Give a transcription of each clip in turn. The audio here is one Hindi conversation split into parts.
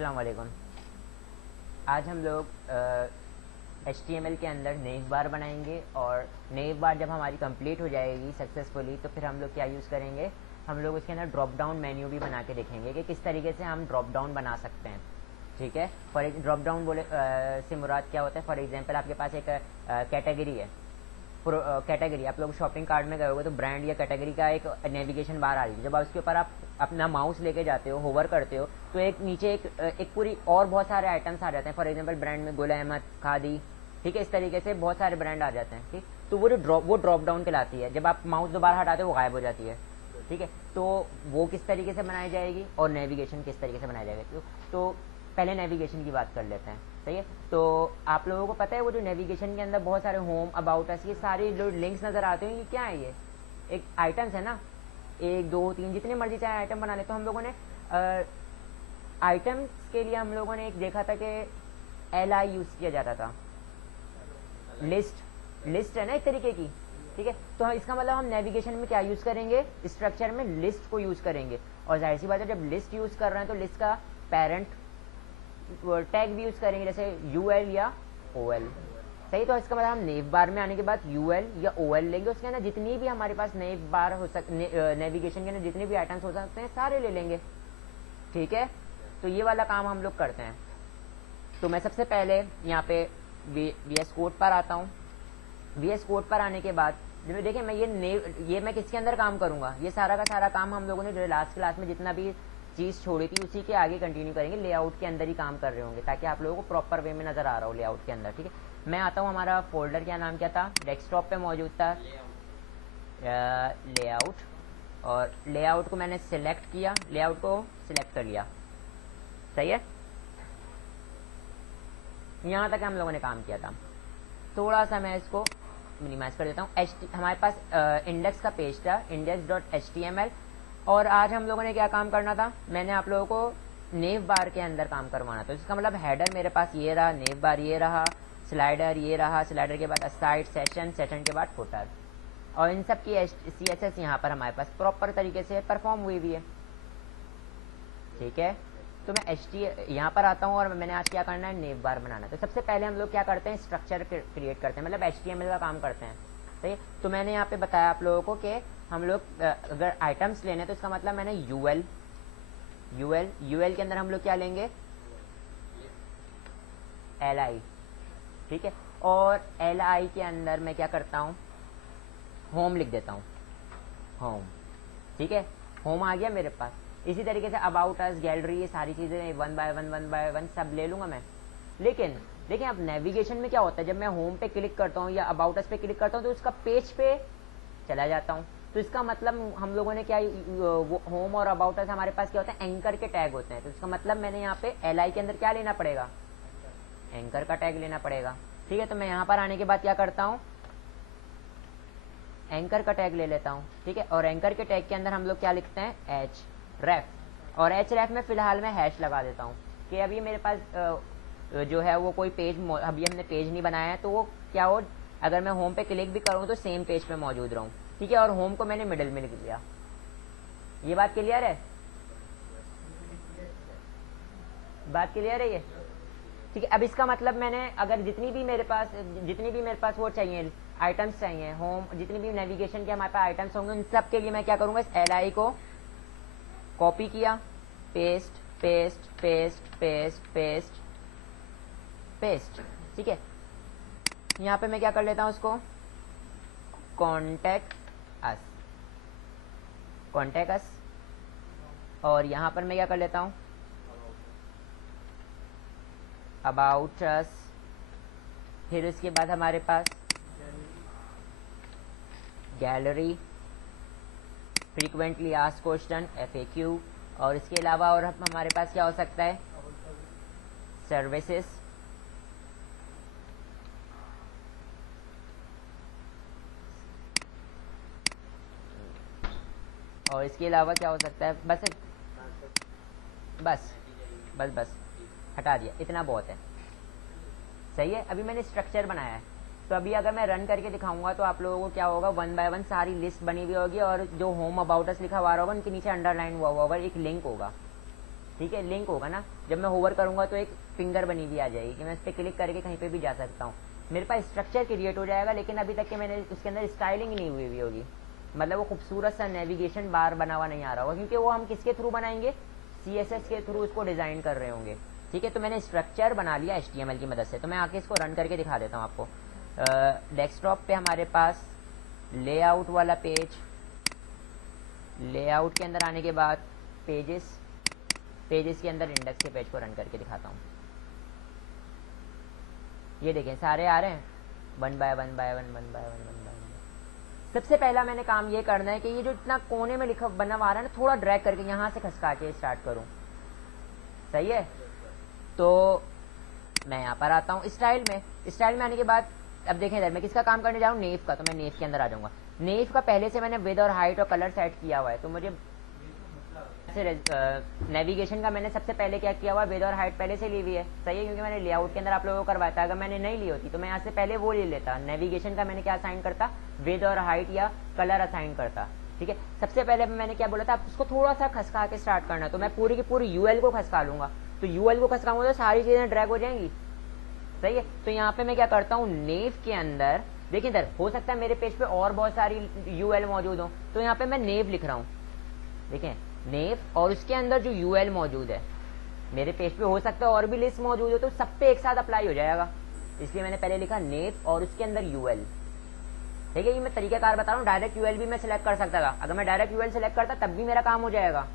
अस्सलाम वालेकुम। आज हम लोग HTML के अंदर नेव बार बनाएंगे और नेव बार जब हमारी कंप्लीट हो जाएगी सक्सेसफुली तो फिर हम लोग क्या यूज़ करेंगे, हम लोग उसके अंदर ड्रॉप डाउन मेन्यू भी बना के देखेंगे कि किस तरीके से हम ड्रॉप डाउन बना सकते हैं। ठीक है, फॉर ड्रॉप डाउन बोले से मुराद क्या होता है। फॉर एग्जांपल आपके पास एक कैटेगरी है, कैटेगरी आप लोग शॉपिंग कार्ट में गए होगे तो ब्रांड या कैटेगरी का एक नेविगेशन बार आ रही है। जब आप उसके ऊपर आप अपना माउस लेके जाते हो, होवर करते हो तो एक नीचे एक पूरी और बहुत सारे आइटम्स आ जाते हैं। फॉर एग्जांपल ब्रांड में गुल अहमद, खादी, ठीक है, इस तरीके से बहुत सारे ब्रांड आ जाते हैं। ठीक, तो वो ड्रॉप डाउन कहलाती है। जब आप माउस दोबारा हटाते हो वो गायब हो जाती है। ठीक है, तो वो किस तरीके से बनाई जाएगी और नेविगेशन किस तरीके से बनाया जाएगा। तो पहले नेविगेशन की बात कर लेते हैं। सही है, तो आप लोगों को पता है वो जो नेविगेशन के अंदर बहुत सारे होम, अबाउट अस, ये सारे जो लिंक्स नज़र आते हैं ये क्या है? ये एक आइटम्स है ना, 1 2 3 जितने मर्जी चाहे आइटम बना ले। तो हम लोगों ने आइटम्स के लिए हम लोगों ने एक देखा था कि LI यूज़ किया जाता था। लिस्ट है ना एक तरीके की। ठीक है, तो इसका मतलब हम नेविगेशन में क्या यूज़ करेंगे, स्ट्रक्चर में लिस्ट को यूज़ करेंगे। और जाहिर सी बात है जब लिस्ट यूज़ कर रहे हैं तो लिस्ट का पेरेंट टैग भी यूज़ करेंगे, जैसे UL या OL। सही, तो इसका मतलब हम नेव बार में आने के बाद UL या OL लेंगे, उसके अंदर जितनी भी हमारे पास नेव बार हो नेविगेशन के अंदर जितने भी आइटम्स हो सकते हैं सारे ले लेंगे। ठीक है, तो ये वाला काम हम लोग करते हैं। तो मैं सबसे पहले यहाँ पे VS कोड पर आता हूँ। VS कोड पर आने के बाद देखिए मैं ये मैं किसके अंदर काम करूँगा, ये सारा का सारा काम हम लोगों ने जो लास्ट क्लास में जितना भी चीज़ छोड़ी थी उसी के आगे कंटिन्यू करेंगे। लेआउट के अंदर ही काम कर रहे होंगे ताकि आप लोगों को प्रॉपर वे में नज़र आ रहा हो लेआउट के अंदर। ठीक है, मैं आता हूँ, हमारा फोल्डर क्या नाम क्या था, डेस्कटॉप पे मौजूद था लेआउट। और लेआउट को मैंने सिलेक्ट किया, लेआउट को सिलेक्ट कर लिया। सही है, यहाँ तक हम लोगों ने काम किया था। थोड़ा सा मैं इसको मिनिमाइज कर देता हूँ। हमारे पास इंडेक्स का पेज था, index.html। और आज हम लोगों ने क्या काम करना था, मैंने आप लोगों को नेव बार के अंदर काम करवाना था। इसका मतलब हेडर मेरे पास ये रहा, नेव बार ये रहा, स्लाइडर ये रहा, स्लाइडर के बाद असाइड, सेशन, सेशन के बाद फुटर। और इन सब की CSS यहाँ पर हमारे पास प्रॉपर तरीके से परफॉर्म हुई भी है। ठीक है, तो मैं यहाँ पर आता हूँ और मैंने आज क्या करना है, नेव बार बनाना। तो सबसे पहले हम लोग क्या करते हैं, स्ट्रक्चर क्रिएट करते हैं, मतलब HTML का काम करते हैं। सही है, तो मैंने यहाँ पे बताया आप लोगों को कि हम लोग अगर आइटम्स लेने तो इसका मतलब मैंने UL के अंदर हम लोग क्या लेंगे, LI। ठीक है, और LI के अंदर मैं क्या करता हूँ, होम लिख देता हूँ, होम। ठीक है, होम आ गया मेरे पास। इसी तरीके से अबाउट अस, गैलरी, ये सारी चीज़ें वन बाय वन सब ले लूँगा मैं। लेकिन देखिए अब नेविगेशन में क्या होता है, जब मैं होम पे क्लिक करता हूँ या अबाउट अस पे क्लिक करता हूँ तो उसका पेज पे चला जाता हूँ। तो इसका मतलब हम लोगों ने क्या, वो होम और अबाउट अस हमारे पास क्या होता है, एंकर के टैग होते हैं। तो इसका मतलब मैंने यहाँ पे LI के अंदर क्या लेना पड़ेगा, एंकर का टैग लेना पड़ेगा। ठीक है, तो मैं यहाँ पर आने के बाद क्या करता हूँ, एंकर का टैग ले लेता हूँ। ठीक है, और एंकर के टैग के अंदर हम लोग क्या लिखते हैं, href। और href में फिलहाल मैं हैश लगा देता हूँ कि अभी मेरे पास जो है वो कोई पेज, अभी हमने पेज नहीं बनाया है तो वो क्या हो, अगर मैं होम पे क्लिक भी करूँ तो सेम पेज पे मौजूद रहूँ। ठीक है, और होम को मैंने मिडिल में लिख दिया। ये बात क्लियर है, बात क्लियर है ये? ठीक है, अब इसका मतलब मैंने अगर जितनी भी मेरे पास वो चाहिए, आइटम्स चाहिए, होम, जितनी भी नेविगेशन के हमारे पास आइटम्स होंगे उन सब के लिए मैं क्या करूँगा, इस LI को कॉपी किया, paste paste paste paste paste paste. ठीक है, यहाँ पे मैं क्या कर लेता हूँ, उसको कॉन्टेक्ट अस, और यहाँ पर मैं क्या कर लेता हूँ, अबाउट अस। फिर उसके बाद हमारे पास gallery, frequently asked question, FAQ। और इसके अलावा और हमारे पास क्या हो सकता है, सर्विसेज। और इसके अलावा क्या हो सकता है, बस हटा दिया, इतना बहुत है। सही है, अभी मैंने स्ट्रक्चर बनाया है। तो अभी अगर मैं रन करके दिखाऊंगा तो आप लोगों को क्या होगा, वन बाय वन सारी लिस्ट बनी हुई होगी और जो होम अबाउट अस लिखा हुआ होगा उनके नीचे अंडरलाइन हुआ होगा, एक लिंक होगा। ठीक है, लिंक होगा ना, जब मैं होवर करूंगा तो एक फिंगर बनी हुई आ जाएगी कि मैं इस पर क्लिक करके कहीं पे भी जा सकता हूँ। मेरे पास स्ट्रक्चर क्रिएट हो जाएगा, लेकिन अभी तक के मैंने उसके अंदर स्टाइलिंग नहीं हुई हुई होगी, मतलब वो खूबसूरत सा नेविगेशन बार बना हुआ नहीं आ रहा होगा, क्योंकि वो हम किसके थ्रू बनाएंगे, CSS के थ्रू उसको डिज़ाइन कर रहे होंगे। ठीक है, तो मैंने स्ट्रक्चर बना लिया HTML की मदद से। तो मैं आके इसको रन करके दिखा देता हूँ आपको। डेस्कटॉप पे हमारे पास लेआउट वाला पेज, लेआउट के अंदर आने के बाद पेजेस, पेजेस के अंदर इंडेक्स के पेज को रन करके दिखाता हूँ। ये देखें सारे आ रहे हैं, one by one by one, one by one, one by one. सबसे पहला मैंने काम ये करना है कि ये जो इतना कोने में लिखा बना आ रहा है ना, थोड़ा ड्रैग करके यहाँ से खसका के स्टार्ट करूँ। सही है, तो मैं यहाँ पर आता हूँ स्टाइल में। स्टाइल में आने के बाद अब देखें इधर मैं किसका काम करने जा रहा हूँ, नेव का। तो मैं नेव के अंदर आ जाऊँगा। नेव का पहले से मैंने विद और हाइट और कलर सेट किया हुआ है, तो मुझे नेविगेशन का मैंने सबसे पहले क्या किया हुआ, विद और हाइट पहले से ली हुई है। सही है, क्योंकि मैंने लेआउट के अंदर आप लोगों को करवाया था। अगर मैंने नहीं ली होती तो मैं यहाँ से पहले वो ले लेता। नेविगेशन का मैंने क्या असाइन करता, विद और हाइट या कलर असाइन करता। ठीक है, सबसे पहले मैंने क्या बोला था, उसको थोड़ा सा खसका के स्टार्ट करना। तो मैं पूरी की पूरी UL को खसका लूंगा। तो UL को खसकाऊंगा तो सारी चीजें ड्रैग हो जाएंगी। सही है, तो यहाँ पे मैं क्या करता हूँ, नेव के अंदर देखिए इधर हो सकता है मेरे पेज पे और बहुत सारी UL मौजूद हो, तो यहाँ पे मैं नेव लिख रहा हूँ। देखें नेव, और उसके अंदर जो UL मौजूद है मेरे पेज पे, हो सकता है और भी लिस्ट मौजूद हो, तो सब पे एक साथ अप्लाई हो जाएगा। इसलिए मैंने पहले लिखा नेव और उसके अंदर UL। ठीक है, ये मैं तरीकाकार बता रहा हूँ। डायरेक्ट UL भी मैं सिलेक्ट कर सकता था। अगर मैं डायरेक्ट UL सिलेक्ट करता तब भी मेरा काम हो जाएगा,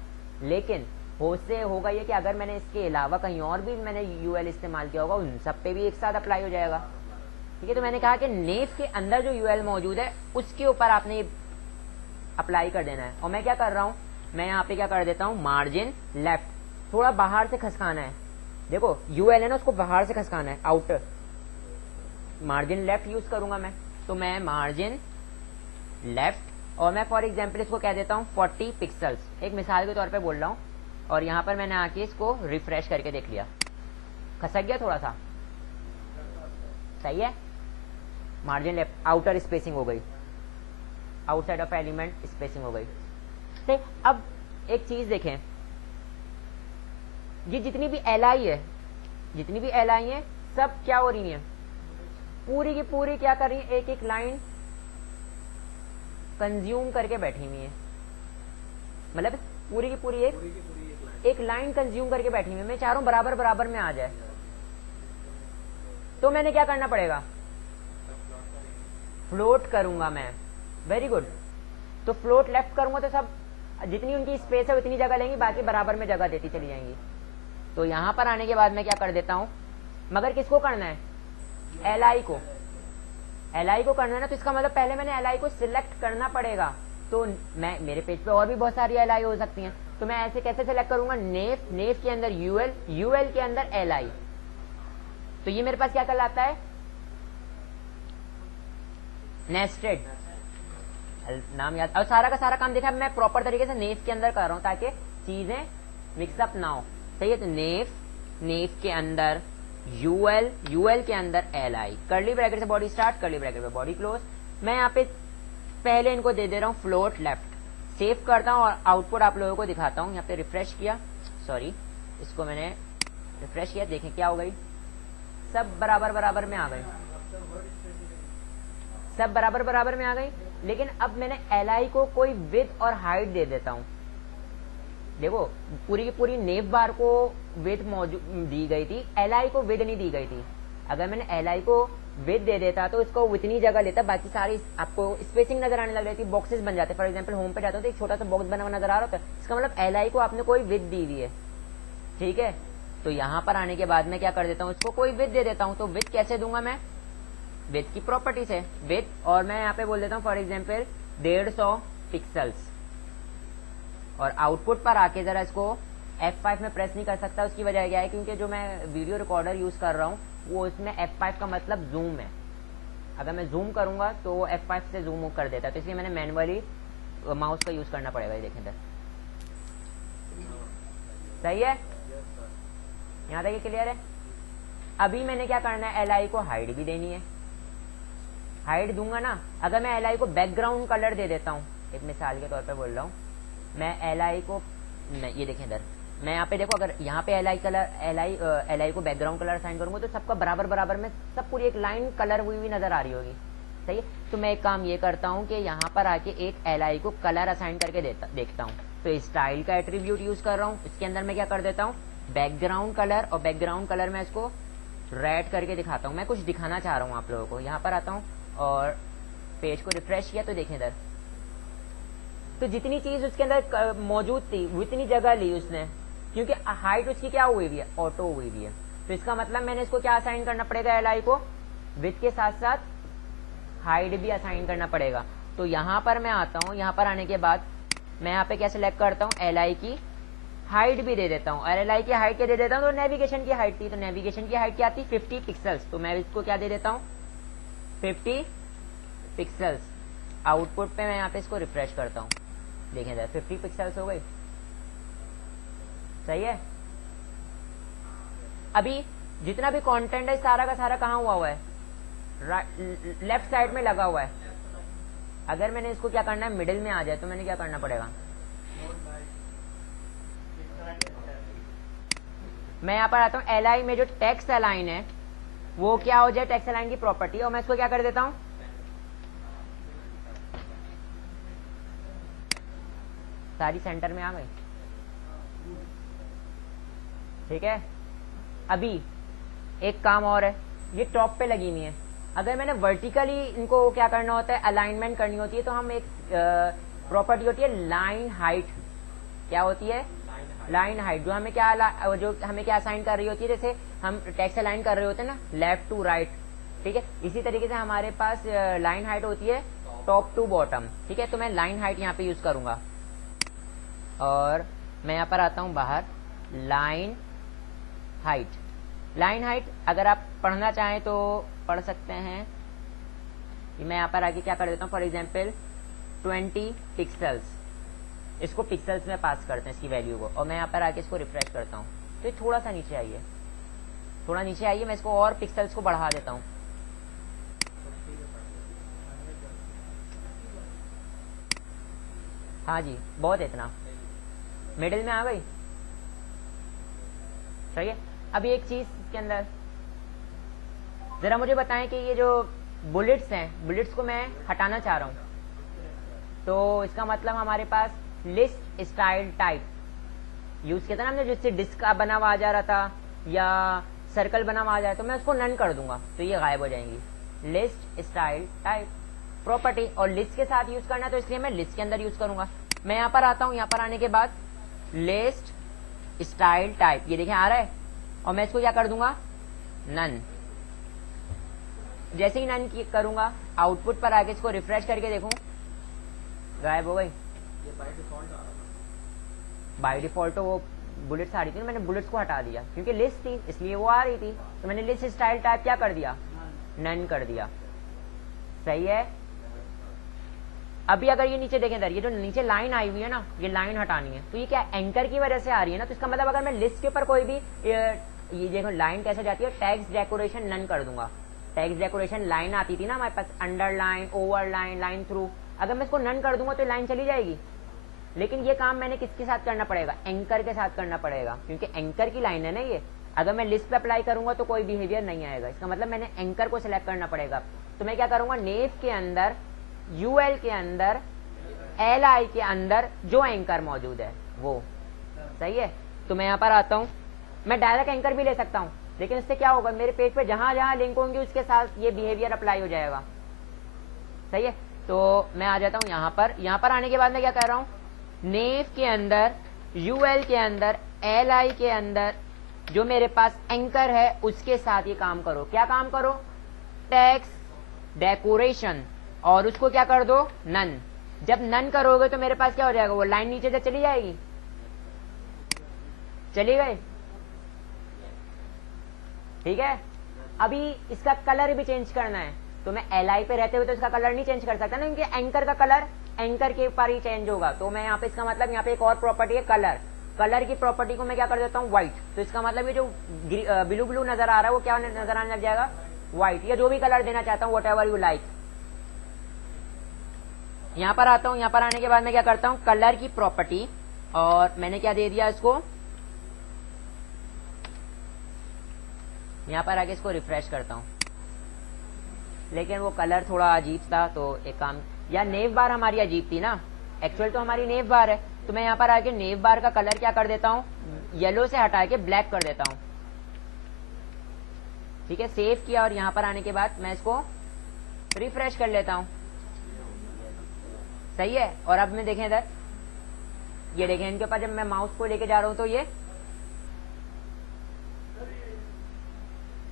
लेकिन से होगा ये कि अगर मैंने इसके अलावा कहीं और भी मैंने UL इस्तेमाल किया होगा, उन सब पे भी एक साथ अप्लाई हो जाएगा। ठीक है, तो मैंने कहा कि नेव के अंदर जो UL मौजूद है उसके ऊपर आपने अप्लाई कर देना है। और मैं क्या कर रहा हूँ, मैं यहाँ पे क्या कर देता हूँ, मार्जिन लेफ्ट, थोड़ा बाहर से खसकाना है। देखो UL है ना, उसको बाहर से खसकाना है, आउटर। मार्जिन लेफ्ट यूज करूंगा मैं, तो मैं मार्जिन लेफ्ट, और मैं फॉर एग्जाम्पल इसको कह देता हूँ 40 पिक्सल्स, एक मिसाल के तौर पे बोल रहा हूँ। और यहाँ पर मैंने आके इसको रिफ्रेश करके देख लिया, खसक गया थोड़ा सा। सही है, मार्जिन लेफ्ट, आउटर स्पेसिंग हो गई, आउटसाइड ऑफ एलिमेंट स्पेसिंग हो गई। ठीक, अब एक चीज देखें, ये जितनी भी LI है, जितनी भी LI है, सब क्या हो रही है, पूरी की पूरी क्या कर रही है, एक एक लाइन कंज्यूम करके बैठी हुई है। मतलब पूरी की पूरी एक लाइन कंज्यूम करके बैठी हुई है। मैं चाह रहा हूं बराबर बराबर में आ जाए, तो मैंने क्या करना पड़ेगा, फ्लोट करूंगा मैं। वेरी गुड, तो फ्लोट लेफ्ट करूंगा तो सब जितनी उनकी स्पेस है उतनी जगह लेंगी, बाकी बराबर में जगह देती चली जाएंगी। तो यहां पर आने के बाद मैं क्या कर देता हूं, मगर किसको करना है, LI को। LI को करना है ना, तो इसका मतलब पहले मैंने LI को सिलेक्ट करना पड़ेगा। तो मैं मेरे पेज पे और भी बहुत सारी LI हो सकती हैं, तो मैं ऐसे कैसे सिलेक्ट करूंगा, नेव, नेव के अंदर UL, UL के अंदर LI। तो ये मेरे पास क्या कहलाता है, नेस्टेड नाम याद। और सारा का सारा काम देखा मैं प्रॉपर तरीके से नेव के अंदर कर रहा हूं ताकि चीजें मिक्सअप ना हो। सही है, तो नेव, नेव के अंदर UL, UL के अंदर LI, कर्ली ब्रैकेट से बॉडी स्टार्ट, कर्ली ब्रैकेट पे बॉडी क्लोज। मैं यहाँ पे पहले इनको दे दे रहा हूँ फ्लोट लेफ्ट। सेव करता हूँ और आउटपुट आप लोगों को दिखाता हूँ। यहाँ पे रिफ्रेश किया, सॉरी इसको मैंने रिफ्रेश किया, देखें क्या हो गई, सब बराबर बराबर में आ गई, सब बराबर बराबर में आ गई। लेकिन अब मैंने LI को कोई विड्थ और हाइट दे देता हूं। देखो पूरी की पूरी नेव बार को विड्थ मौजूद दी गई थी, LI को विड्थ नहीं दी गई थी। अगर मैंने LI को विड्थ दे देता तो इसको उतनी जगह लेता, बाकी सारी आपको स्पेसिंग नजर आने लग रही थी, बॉक्सेस बन जाते। फॉर एग्जांपल होम पे जाता हूं तो एक छोटा सा बॉक्स बना हुआ नजर आ रहा था, इसका मतलब LI को आपने कोई विड्थ दी हुई है। ठीक है, तो यहां पर आने के बाद मैं क्या कर देता हूं, इसको कोई विड्थ दे देता हूं। तो विड्थ कैसे दूंगा मैं, विड्थ की प्रॉपर्टीज है विड्थ, और मैं यहाँ पे बोल देता हूँ फॉर एग्जाम्पल 150 पिक्सल्स। और आउटपुट पर आके जरा इसको F5 में प्रेस नहीं कर सकता, उसकी वजह क्या है, क्योंकि जो मैं वीडियो रिकॉर्डर यूज कर रहा हूँ वो इसमें F5 का मतलब जूम है। अगर मैं जूम करूंगा तो वो F5 से जूम कर देता है, तो इसलिए मैंने मैनुअली माउस का यूज करना पड़ेगा। ये देखें इधर, सही है, यहाँ तक ये क्लियर है। अभी मैंने क्या करना है, LI को हाइट भी देनी है। हाइट दूंगा ना, अगर मैं LI को बैकग्राउंड कलर दे देता हूँ, एक मिसाल के तौर पे बोल रहा हूँ, मैं LI को ये देखें इधर, मैं यहाँ पे देखो, अगर यहाँ पे एल आई को बैकग्राउंड कलर असाइन करूंगा तो सबका बराबर बराबर में सब पूरी एक लाइन कलर हुई नजर आ रही होगी, सही है। तो मैं एक काम ये करता हूँ कि यहाँ पर आके एक एल आई को कलर असाइन करके देखता हूँ। तो स्टाइल का एट्रीब्यूट यूज कर रहा हूँ, इसके अंदर मैं क्या कर देता हूँ, बैकग्राउंड कलर, और बैकग्राउंड कलर मैं इसको रेड करके दिखाता हूँ। मैं कुछ दिखाना चाह रहा हूँ आप लोगों को। यहाँ पर आता हूँ और पेज को रिफ्रेश किया तो देखें इधर, तो जितनी चीज उसके अंदर मौजूद थी वो इतनी जगह ली उसने, क्योंकि हाइट उसकी क्या हुई हुई है, ऑटो हुई हुई है। तो इसका मतलब मैंने इसको क्या असाइन करना पड़ेगा, एल आई को विड्थ के साथ साथ हाइट भी असाइन करना पड़ेगा। तो यहाँ पर मैं आता हूँ, यहाँ पर आने के बाद मैं यहाँ पे क्या सिलेक्ट करता हूँ, एल आई की हाइट भी दे देता हूँ। और एल आई की हाइट क्या दे देता हूँ, तो नेविगेशन की हाइट थी, तो नेविगेशन की हाइट क्या थी, 50 पिक्सल्स। तो मैं इसको क्या दे देता हूँ, 50 पिक्सल्स। आउटपुट पे मैं यहाँ पे इसको रिफ्रेश करता हूँ, देखें इधर 50 पिक्सल्स हो गई, सही है। अभी जितना भी कंटेंट है सारा का सारा कहाँ हुआ है, लेफ्ट साइड में लगा हुआ है। अगर मैंने इसको क्या करना है, मिडिल में आ जाए तो मैंने क्या करना पड़ेगा, मैं यहाँ पर आता हूँ, एल आई में जो टेक्स्ट अलाइन है वो क्या हो जाए, टेक्स्ट अलाइन की प्रॉपर्टी, और मैं इसको क्या कर देता हूँ, सारी सेंटर में आ गई, ठीक है। अभी एक काम और है, ये टॉप पे लगी हुई है। अगर मैंने वर्टिकली इनको क्या करना होता है, अलाइनमेंट करनी होती है, तो हम एक प्रॉपर्टी होती है लाइन हाइट। क्या होती है, लाइन हाइट, जो हमें क्या असाइन कर रही होती है, जैसे हम टेक्स्ट अलाइन कर रहे होते हैं ना, लेफ्ट टू राइट, ठीक है। इसी तरीके से हमारे पास लाइन हाइट होती है टॉप टू बॉटम, ठीक है। तो मैं लाइन हाइट यहाँ पे यूज करूंगा, और मैं यहाँ पर आता हूँ बाहर, लाइन हाइट। लाइन हाइट अगर आप पढ़ना चाहें तो पढ़ सकते हैं। मैं यहाँ पर आके क्या कर देता हूँ, फॉर एग्जाम्पल 20 पिक्सल्स, इसको पिक्सल्स में पास करते हैं इसकी वैल्यू को, और मैं यहाँ पर आके इसको रिफ्रेश करता हूँ तो ये थोड़ा सा नीचे आइए, थोड़ा नीचे आइए, मैं इसको और पिक्सल्स को बढ़ा देता हूँ। हाँ जी, बहुत है, इतना मिडिल में आ गई, सही है। अभी एक चीज के अंदर जरा मुझे बताएं कि ये जो बुलेट्स हैं, बुलेट्स को मैं हटाना चाह रहा हूं, तो इसका मतलब हमारे पास लिस्ट स्टाइल टाइप यूज किया था ना हमने, जिससे डिस्क बना हुआ आ जा रहा था या सर्कल बना हुआ आ जा रहा है, तो मैं उसको नन कर दूंगा तो ये गायब हो जाएंगी। लिस्ट स्टाइल टाइप प्रॉपर्टी, और लिस्ट के साथ यूज करना तो इसलिए मैं लिस्ट के अंदर यूज करूंगा। मैं यहाँ पर आता हूँ, यहाँ पर आने के बाद लिस्ट स्टाइल टाइप, ये देखें आ रहा है, और मैं इसको क्या कर दूंगा, नन। जैसे ही नन करूंगा, आउटपुट पर आके इसको रिफ्रेश करके देखूं, गायब हो गई। बाय डिफॉल्ट तो वो बुलेट्स आ रही थी ना, मैंने बुलेट्स को हटा दिया क्योंकि लिस्ट थी इसलिए वो आ रही थी, तो मैंने लिस्ट स्टाइल टाइप क्या कर दिया, नन कर दिया, सही है। अभी अगर ये नीचे देखें इधर, ये जो नीचे लाइन आई हुई है ना, ये लाइन हटानी है, तो ये क्या एंकर की वजह से आ रही है ना, तो इसका मतलब अगर मैं लिस्ट के ऊपर कोई भी ये देखो लाइन कैसे जाती है, टैग्स डेकोरेशन नन कर दूंगा। टैग्स डेकोरेशन लाइन आती थी ना हमारे पास, अंडरलाइन, ओवरलाइन, लाइन थ्रू, अगर मैं इसको नन कर दूंगा तो लाइन चली जाएगी। लेकिन ये काम मैंने किसके साथ करना पड़ेगा, एंकर के साथ करना पड़ेगा, क्योंकि एंकर की लाइन है ना ये। अगर मैं लिस्ट पे अप्लाई करूंगा तो कोई बिहेवियर नहीं आएगा, इसका मतलब मैंने एंकर को सिलेक्ट करना पड़ेगा। तो मैं क्या करूंगा, नेव के अंदर, यूएल के अंदर, एलआई के अंदर जो एंकर मौजूद है वो, सही है। तो मैं यहाँ पर आता हूँ, मैं डायरेक्ट एंकर भी ले सकता हूँ, लेकिन इससे क्या होगा, मेरे पेज पे जहां जहां लिंक होंगे उसके साथ ये बिहेवियर अप्लाई हो जाएगा, सही है। तो मैं आ जाता हूँ यहाँ पर आने के बाद मैं क्या कर रहा हूँ, नेव के अंदर, यूएल के अंदर, एलआई के अंदर जो मेरे पास एंकर है उसके साथ ये काम करो। क्या काम करो, टेक्स्ट डेकोरेशन, और उसको क्या कर दो, नन। जब नन करोगे तो मेरे पास क्या हो जाएगा, वो लाइन नीचे से चली जाएगी, चली गई, ठीक है। अभी इसका कलर भी चेंज करना है, तो मैं एलआई पे रहते हुए तो इसका कलर नहीं चेंज कर सकता ना, क्योंकि एंकर का कलर एंकर के ऊपर ही चेंज होगा। तो मैं यहाँ पे, इसका मतलब यहाँ पे एक और प्रॉपर्टी है कलर, कलर की प्रॉपर्टी को मैं क्या कर देता हूँ, व्हाइट। तो इसका मतलब ये जो ब्लू ब्लू नजर आ रहा है वो क्या नजर आने लग जाएगा, व्हाइट, या जो भी कलर देना चाहता हूँ, वट एवर यू लाइक। यहाँ पर आता हूँ, यहाँ पर आने के बाद मैं क्या करता हूँ, कलर की प्रॉपर्टी, और मैंने क्या दे दिया इसको, यहाँ पर आके इसको रिफ्रेश करता हूँ, लेकिन वो कलर थोड़ा अजीब था, तो एक काम, या नेव बार हमारी अजीब थी ना, एक्चुअल तो हमारी नेव बार है, तो मैं यहाँ पर आके नेव बार का कलर क्या कर देता हूँ, येलो से हटा के ब्लैक कर देता हूँ। ठीक है, सेव किया और यहाँ पर आने के बाद मैं इसको रिफ्रेश कर लेता हूँ। सही है। और अब मैं देखें इधर, ये देखें इनके ऊपर जब मैं माउस को लेके जा रहा हूँ तो ये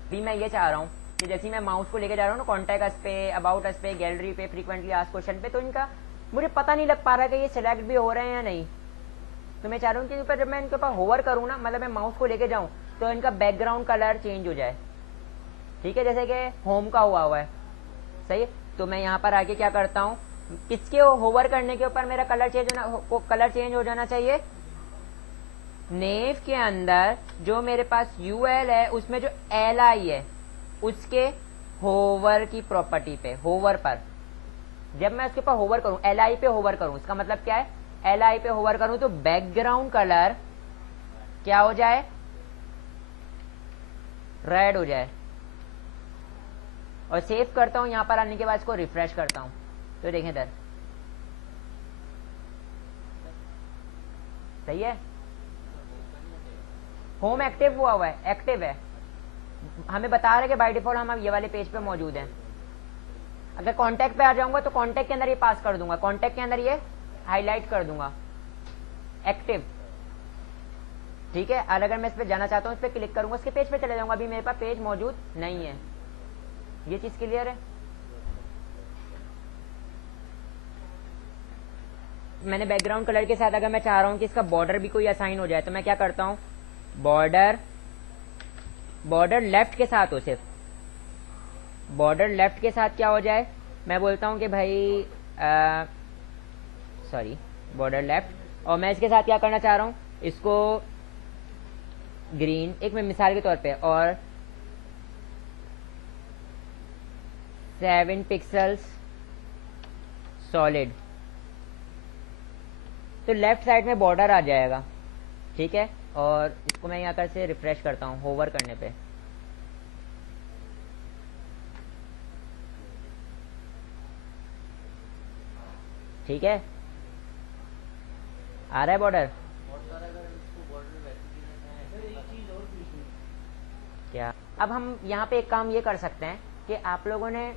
भी मैं ये चाह रहा हूँ कि जैसे मैं माउस को लेके जा रहा हूँ ना कॉन्टैक्ट अस पे, अबाउट अस पे, गैलरी पे, फ्रीक्वेंटली आस्क्ड क्वेश्चन पे, तो इनका मुझे पता नहीं लग पा रहा कि ये सिलेक्ट भी हो रहे हैं या नहीं। तो मैं चाह रहा हूँ कि ऊपर जब मैं इनके ऊपर होवर करूँ ना, मतलब मैं माउस को लेके जाऊँ तो इनका बैकग्राउंड कलर चेंज हो जाए। ठीक है, जैसे कि होम का हुआ है। सही है। तो मैं यहाँ पर आके क्या करता हूँ, किसके होवर करने के ऊपर मेरा कलर चेंज हो जाना चाहिए, नेव के अंदर जो मेरे पास यूएल है उसमें जो एल आई है उसके होवर की प्रॉपर्टी पे, होवर पर जब मैं उसके ऊपर होवर करूं, एल आई पे होवर करूं, इसका मतलब क्या है, एल आई पे होवर करूं तो बैकग्राउंड कलर क्या हो जाए, रेड हो जाए। और सेव करता हूं, यहां पर आने के बाद इसको रिफ्रेश करता हूं तो देखें इधर सही है, होम एक्टिव हुआ है, एक्टिव है, हमें बता रहा है कि बाय डिफॉल्ट हम ये वाले पेज पे मौजूद हैं। अगर कांटेक्ट पे आ जाऊंगा तो कांटेक्ट के अंदर ये पास कर दूंगा, कांटेक्ट के अंदर ये हाईलाइट कर दूंगा एक्टिव। ठीक है, और अगर मैं इस पे जाना चाहता हूँ, इस पे क्लिक करूंगा, इसके पेज पे चले जाऊंगा, अभी मेरे पास पेज मौजूद नहीं है। ये चीज क्लियर है। मैंने बैकग्राउंड कलर के साथ अगर मैं चाह रहा हूँ कि इसका बॉर्डर भी कोई असाइन हो जाए तो मैं क्या करता हूँ, बॉर्डर लेफ्ट के साथ हो, सिर्फ बॉर्डर लेफ्ट के साथ क्या हो जाए, मैं बोलता हूँ कि भाई सॉरी बॉर्डर लेफ्ट, और मैं इसके साथ क्या करना चाह रहा हूँ, इसको ग्रीन, एक मैं मिसाल के तौर पे, और 7 पिक्सल्स सॉलिड, तो लेफ्ट साइड में बॉर्डर आ जाएगा। ठीक है, और इसको मैं यहाँ से रिफ्रेश करता हूँ होवर करने पे, ठीक है, आ रहा है बॉर्डर क्या। अब हम यहाँ पे एक काम ये कर सकते हैं कि आप लोगों ने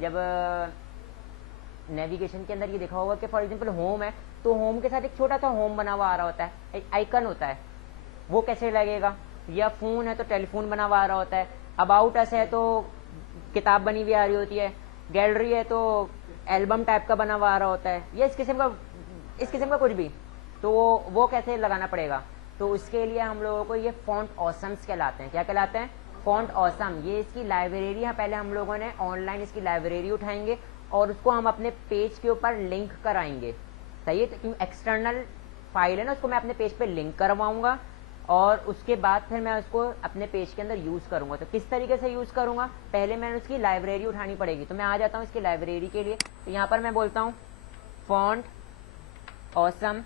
जब नेविगेशन के अंदर ये देखा होगा कि फॉर एग्जांपल होम है तो होम के साथ एक छोटा सा होम बना हुआ आ रहा होता है, एक आइकन होता है, वो कैसे लगेगा, या फोन है तो टेलीफोन बना हुआ आ रहा होता है, अबाउट अस है तो किताब बनी हुई आ रही होती है, गैलरी है तो एल्बम टाइप का बना हुआ आ रहा होता है, या इस किस्म का कुछ भी, तो वो कैसे लगाना पड़ेगा। तो उसके लिए हम लोगों को ये फॉन्ट ऑसम्स कहलाते हैं। क्या कहलाते हैं, फॉन्ट ऑसम। ये इसकी लाइब्रेरी है, पहले हम लोगों ने ऑनलाइन इसकी लाइब्रेरी उठाएंगे और उसको हम अपने पेज के ऊपर लिंक कराएंगे। सही है, क्योंकि एक्सटर्नल फाइल है ना, उसको मैं अपने पेज पे लिंक करवाऊंगा और उसके बाद फिर मैं उसको अपने पेज के अंदर यूज करूंगा। तो किस तरीके से यूज करूंगा, पहले मैंने उसकी लाइब्रेरी उठानी पड़ेगी। तो मैं आ जाता हूँ इसकी लाइब्रेरी के लिए, तो यहाँ पर मैं बोलता हूँ फॉन्ट ऑसम।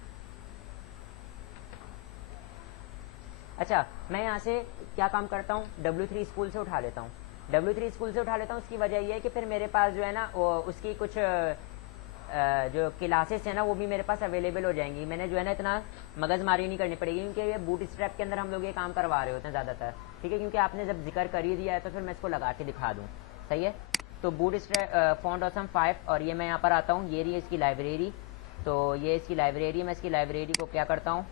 अच्छा, मैं यहाँ से क्या काम करता हूँ, W3 स्कूल से उठा लेता हूँ। W3 स्कूल से उठा लेता हूँ, उसकी वजह ये है कि फिर मेरे पास जो है ना उसकी कुछ जो क्लासेस है ना वो भी मेरे पास अवेलेबल हो जाएंगी। मैंने जो है ना इतना मगजमारी नहीं करनी पड़ेगी, क्योंकि ये बूट स्ट्रैप के अंदर हम लोग ये काम करवा रहे होते हैं ज़्यादातर। ठीक है, क्योंकि आपने जब जिक्र कर ही दिया है तो फिर मैं इसको लगा के दिखा दूँ। सही है, तो बूट स्ट्रैप फॉन्ट ऑसम 5, और ये मैं यहाँ पर आता हूँ, ये रही इसकी लाइब्रेरी। तो ये इसकी लाइब्रेरी, मैं इसकी लाइब्रेरी को क्या करता हूँ,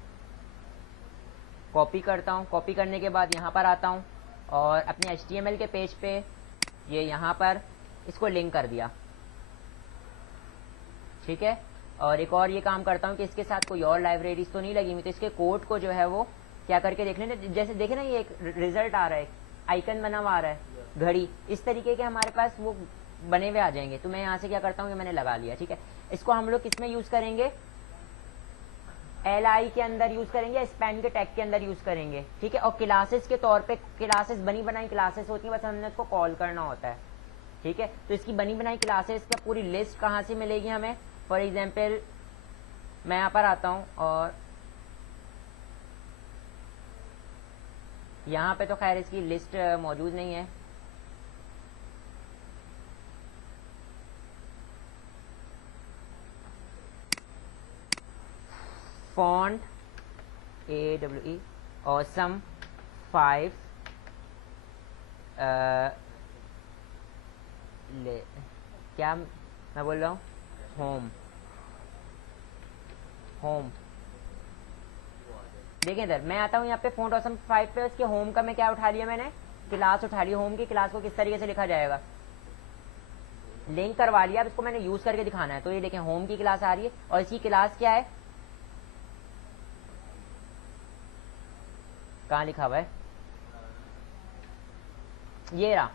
कॉपी करता हूँ। कॉपी करने के बाद यहाँ पर आता हूँ और अपने HTML के पेज पे ये यहाँ पर इसको लिंक कर दिया। ठीक है, और एक और ये काम करता हूँ कि इसके साथ कोई और लाइब्रेरीज तो नहीं लगी हुई, तो इसके कोड को जो है वो क्या करके देख लेना। जैसे देखे ना, ये एक रिजल्ट आ रहा है, आइकन बना हुआ आ रहा है, घड़ी, इस तरीके के हमारे पास वो बने हुए आ जाएंगे। तो मैं यहाँ से क्या करता हूँ कि मैंने लगा लिया। ठीक है, इसको हम लोग किस में यूज करेंगे, LI के अंदर यूज करेंगे, स्पैन के टैग के अंदर यूज करेंगे। ठीक है, और क्लासेस के तौर पे, क्लासेस बनी बनाई क्लासेस होती है, बस हमने उसको कॉल करना होता है। ठीक है, तो इसकी बनी बनाई क्लासेस का पूरी लिस्ट कहाँ से मिलेगी हमें। फॉर एग्जाम्पल मैं यहाँ पर आता हूँ और यहाँ पे तो खैर इसकी लिस्ट मौजूद नहीं है। फॉन्ट AWE ऑसम 5 ले क्या मैं बोल रहा हूँ, होम होम। देखिए इधर मैं आता हूँ यहाँ पे फ़ॉन्ट ऑसम 5 पे, उसके होम का मैं क्या उठा लिया, मैंने क्लास उठा लिया। होम की क्लास को किस तरीके से लिखा जाएगा, लिंक करवा लिया। अब इसको मैंने यूज़ करके दिखाना है। तो ये देखें होम की क्लास आ रही है और इसकी क्लास क्या है, कहाँ लिखा हुआ है, ये रहा,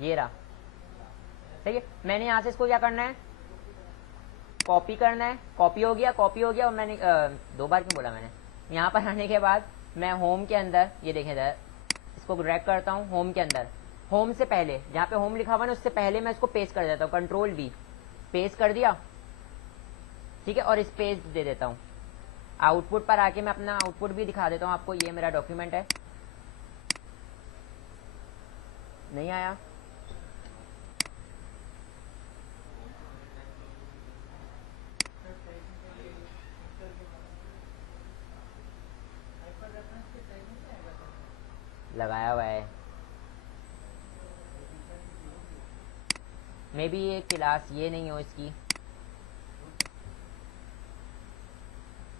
ये रहा। ठीक है, मैंने यहाँ से इसको क्या करना है, कॉपी करना है। कॉपी हो गया, कॉपी हो गया। और मैंने 2 बार क्यों बोला मैंने। यहाँ पर आने के बाद मैं होम के अंदर, ये देखें इधर, इसको ड्रैग करता हूँ होम के अंदर। होम से पहले जहाँ पे होम लिखा हुआ है ना, उससे पहले मैं इसको पेस्ट कर देता हूँ, Ctrl+V, पेस्ट कर दिया। ठीक है, और स्पेस दे देता हूँ। आउटपुट पर आके मैं अपना आउटपुट भी दिखा देता हूँ आपको। ये मेरा डॉक्यूमेंट है, नहीं आया। लगाया हुआ है, मे बी ये क्लास ये नहीं हो इसकी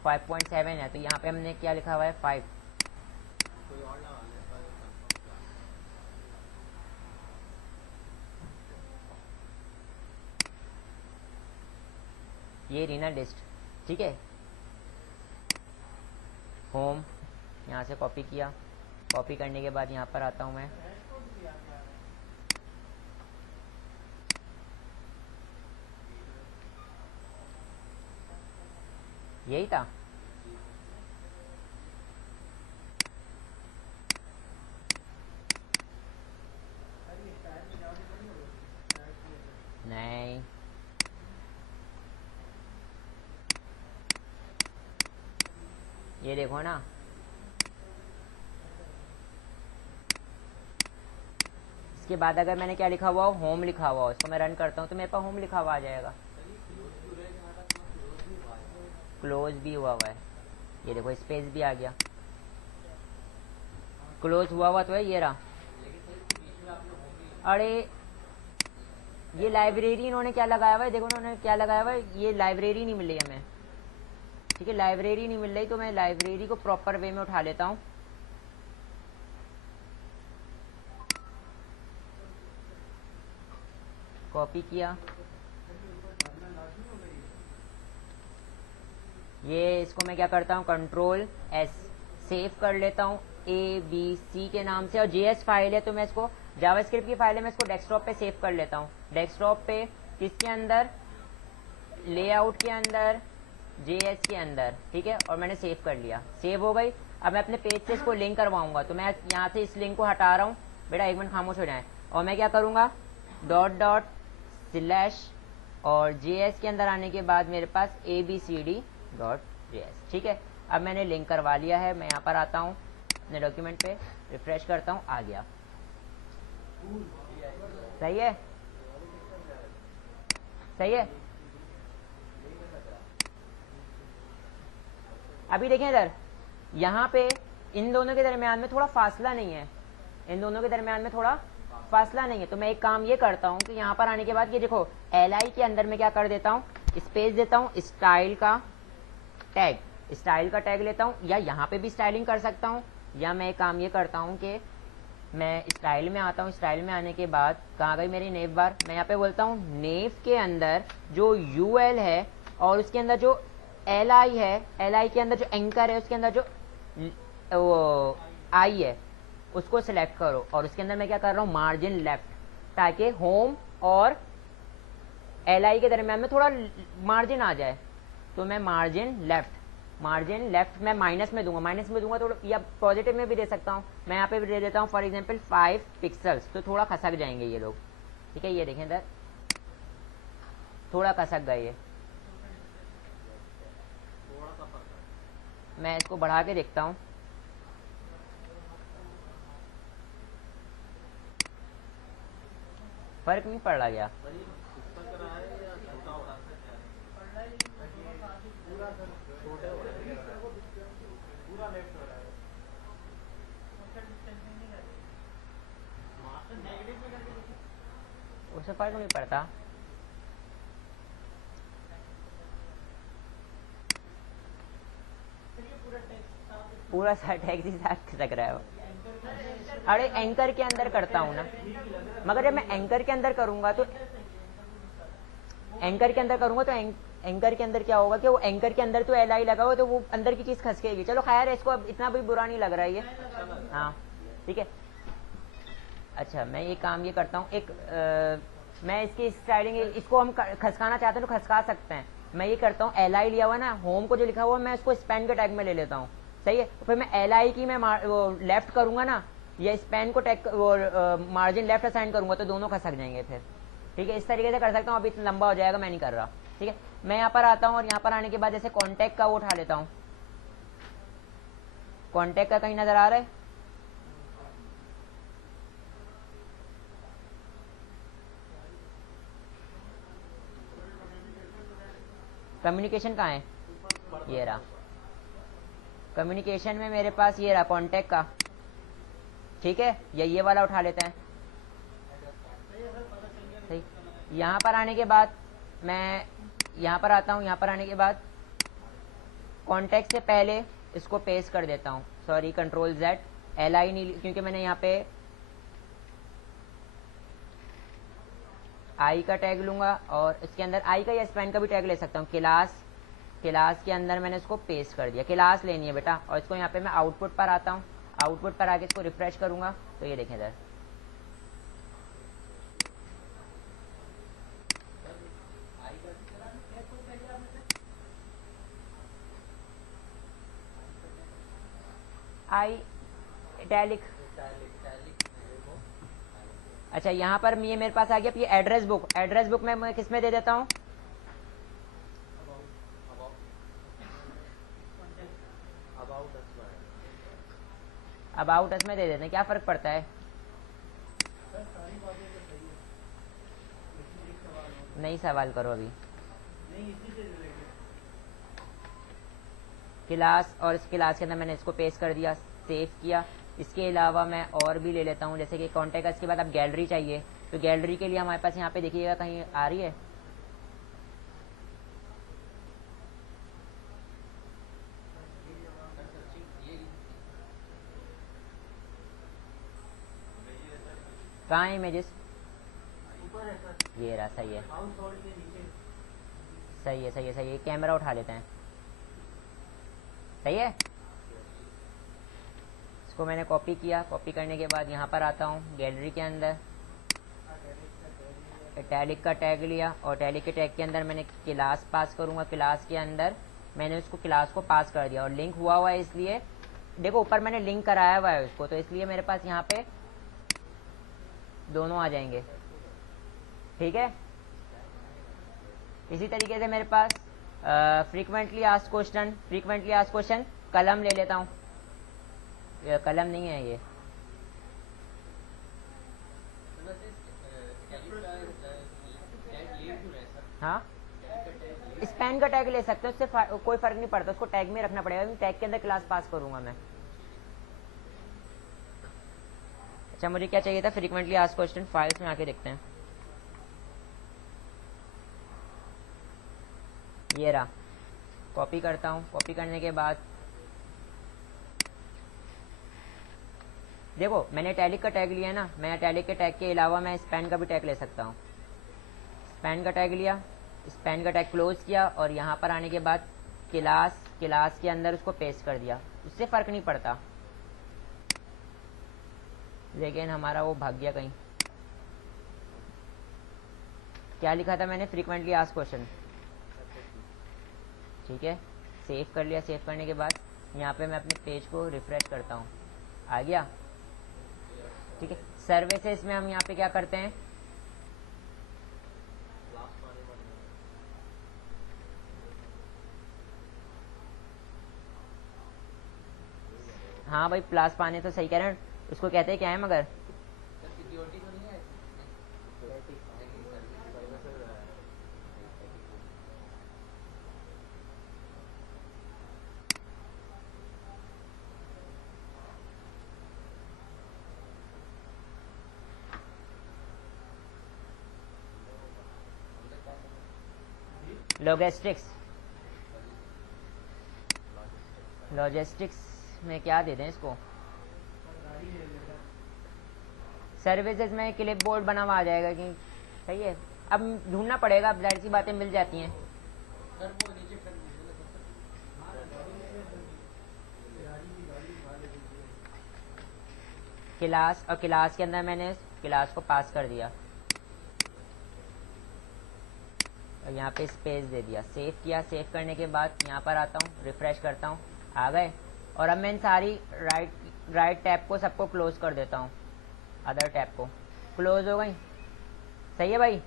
5.7 है। तो यहाँ पे हमने क्या लिखा हुआ है, 5। ये रही ना लिस्ट। ठीक है, होम यहाँ से कॉपी किया। कॉपी करने के बाद यहाँ पर आता हूँ मैं, यही था। नहीं, ये देखो ना, इसके बाद अगर मैंने क्या लिखा हुआ हो, होम लिखा हुआ हो, इसको मैं रन करता हूँ तो मेरे पास होम लिखा हुआ आ जाएगा। क्लोज भी हुआ हुआ है, ये देखो स्पेस भी आ गया। क्लोज हुआ हुआ तो है, ये रहा। अरे ये लाइब्रेरी इन्होंने क्या लगाया हुआ है, देखो उन्होंने क्या लगाया हुआ है, ये लाइब्रेरी नहीं मिल रही हमें। ठीक है, लाइब्रेरी नहीं मिल रही, तो मैं लाइब्रेरी को प्रॉपर वे में उठा लेता हूँ। कॉपी किया, ये इसको मैं क्या करता हूँ, Ctrl+S, सेव कर लेता हूँ ABC के नाम से। और JS फाइल है तो मैं इसको, जावास्क्रिप्ट की फाइल है, मैं इसको डेस्कटॉप पे सेव कर लेता हूँ। डेस्कटॉप पे किसके अंदर, लेआउट के अंदर, JS के अंदर। ठीक है, और मैंने सेव कर लिया, सेव हो गई। अब मैं अपने पेज से इसको लिंक करवाऊंगा, तो मैं यहाँ से इस लिंक को हटा रहा हूँ। बेटा 1 मिनट खामोश हो जाए। और मैं क्या करूँगा, // और JS के अंदर आने के बाद मेरे पास abcd.js। ठीक है, अब मैंने लिंक करवा लिया है। मैं यहाँ पर आता हूँ अपने डॉक्यूमेंट पे, रिफ्रेश करता हूँ, आ गया। सही है, सही है। अभी देखें इधर, यहाँ पे इन दोनों के दरमियान में थोड़ा फासला नहीं है, इन दोनों के दरमियान में थोड़ा फासला नहीं है। तो मैं एक काम ये करता हूँ कि यहाँ पर आने के बाद ये देखो, LI के अंदर मैं क्या कर देता हूँ, स्पेस देता हूँ, स्टाइल का टैग, स्टाइल का टैग लेता हूँ। या यहाँ पे भी स्टाइलिंग कर सकता हूँ, या मैं एक काम ये करता हूँ कि मैं स्टाइल में आता हूँ। स्टाइल में आने के बाद कहाँ गई मेरी नेव बार, मैं यहाँ पे बोलता हूँ नेव के अंदर जो UL है और उसके अंदर जो LI है, LI के अंदर जो एंकर है, उसके अंदर जो I है, उसको सिलेक्ट करो। और उसके अंदर मैं क्या कर रहा हूँ, मार्जिन लेफ्ट, ताकि होम और LI के दरमियान में थोड़ा मार्जिन आ जाए। तो मैं मार्जिन लेफ्ट मैं माइनस में दूंगा तो, या पॉजिटिव में भी दे सकता हूँ। मैं यहाँ पे भी दे देता हूँ फॉर एग्जांपल 5 पिक्सल्स, तो थोड़ा खसक जाएंगे ये लोग। ठीक है, ये देखें इधर थोड़ा खसक गए ये। मैं इसको बढ़ा के देखता हूँ, फर्क नहीं पड़ रहा क्या? उससे फर्क नहीं पड़ता। पूरा सा टैक्स ही साफ खिसक रहा है वो। अरे एंकर के अंदर करता हूँ ना, मगर जब मैं एंकर के अंदर करूंगा तो एंकर के अंदर क्या होगा कि वो एंकर के अंदर तो एल आई लगा हुआ तो वो अंदर की चीज खसकेगी। चलो खैर इसको अब इतना भी बुरा नहीं लग रहा है ये। हाँ ठीक है। अच्छा मैं ये काम ये करता हूँ, मैं इसकी स्टाइलिंग, इसको हम खसकाना चाहते हैं तो खसका सकते हैं। मैं ये करता हूँ, एल आई लिया हुआ ना, होम को जो लिखा हुआ मैं उसको स्पैन के टैग में ले लेता हूँ। सही है। तो फिर मैं एल आई की मैं वो लेफ्ट करूंगा ना, या स्पैन को टैग वो मार्जिन लेफ्ट असाइन करूंगा तो दोनों खसक जाएंगे फिर। ठीक है, इस तरीके से कर सकता हूँ। अभी इतना लंबा हो जाएगा, मैं नहीं कर रहा। ठीक है, मैं यहाँ पर आता हूँ और यहाँ पर आने के बाद जैसे कॉन्टैक्ट का वो उठा लेता हूँ। कॉन्टैक्ट का कहीं नजर आ रहा है? कम्युनिकेशन कहाँ है? ये रहा कम्युनिकेशन में मेरे पास, ये रहा कॉन्टैक्ट का। ठीक है, ये वाला उठा लेते हैं। सही। यहाँ पर आने के बाद मैं यहाँ पर आता हूँ। यहाँ पर आने के बाद कॉन्टैक्ट से पहले इसको पेस्ट कर देता हूँ। Sorry, control Z. L I नहीं, क्योंकि मैंने यहाँ पे आई का टैग लूंगा और इसके अंदर आई का या स्पैन का भी टैग ले सकता हूँ। क्लास के अंदर मैंने इसको पेस्ट कर दिया। क्लास लेनी है बेटा, और इसको यहाँ पे मैं आउटपुट पर आता हूँ। आउटपुट पर आके इसको रिफ्रेश करूंगा तो ये देखें इधर, आई इटैलिक। अच्छा यहाँ पर ये मेरे पास आ गया। ये एड्रेस बुक में मैं किस में दे देता हूँ? अबाउट अस में दे देते हैं। क्या फर्क पड़ता है? नहीं सवाल करो अभी। क्लास, और इस क्लास के अंदर मैंने इसको पेस्ट कर दिया, सेव किया। इसके अलावा मैं और भी ले लेता हूँ, जैसे कि कॉन्टैक्ट। इसके बाद अब गैलरी चाहिए, तो गैलरी के लिए हमारे पास यहाँ पे देखिएगा कहीं आ रही है, कहाँ है इमेजेस? ये रहा। सही है, सही है, सही है, सही है। कैमरा उठा लेते हैं। सही है, इसको मैंने कॉपी किया। कॉपी करने के बाद यहाँ पर आता हूँ गैलरी के अंदर, इटैलिक का टैग लिया और इटैलिक के टैग के अंदर मैंने क्लास पास करूँगा। क्लास के अंदर मैंने उसको क्लास को पास कर दिया और लिंक हुआ है, इसलिए देखो ऊपर मैंने लिंक कराया हुआ है उसको, तो इसलिए मेरे पास यहाँ पे दोनों आ जाएंगे। ठीक है, इसी तरीके से मेरे पास फ्रीक्वेंटली आस्क्ड क्वेश्चन कलम ले लेता हूँ। ये कलम नहीं है ये, हाँ स्पैन का टैग ले सकते हो, उससे कोई फर्क नहीं पड़ता। उसको टैग में रखना पड़ेगा, टैग के अंदर क्लास पास करूंगा मैं। अच्छा मुझे क्या चाहिए था? Frequently asked question. फाइल्स में आके देखते हैं। ये रहा, कॉपी करता हूँ। कॉपी करने के बाद देखो मैंने इटैलिक का टैग लिया ना, मैं इटैलिक के टैग के अलावा मैं स्पैन का भी टैग ले सकता हूँ। स्पैन का टैग लिया, स्पैन का टैग क्लोज किया और यहाँ पर आने के बाद क्लास के अंदर उसको पेस्ट कर दिया। उससे फर्क नहीं पड़ता, लेकिन हमारा वो भाग गया कहीं। क्या लिखा था मैंने? Frequently asked question. ठीक है, सेव कर लिया। सेव करने के बाद यहाँ पे मैं अपने पेज को रिफ्रेश करता हूँ, आ गया। ठीक है, सर्विसेज में हम यहाँ पे क्या करते हैं? हाँ भाई प्लस पाने तो सही कह रहे हैं, उसको कहते हैं क्या है मगर लॉजिस्टिक्स में क्या दे दें इसको, सर्विसेज में क्लिप बोर्ड बना हुआ आ जाएगा कि सही है। अब ढूंढना पड़ेगा, अब जाहिर सी बातें मिल जाती हैं। क्लास, और क्लास के अंदर मैंने क्लास को पास कर दिया और यहाँ पे स्पेस दे दिया, सेव किया। सेव करने के बाद यहाँ पर आता हूँ, रिफ्रेश करता हूँ, आ गए। और अब मैं इन सारी राइट टैब को सबको क्लोज कर देता हूँ, अदर टैब को क्लोज हो गई। सही है भाई,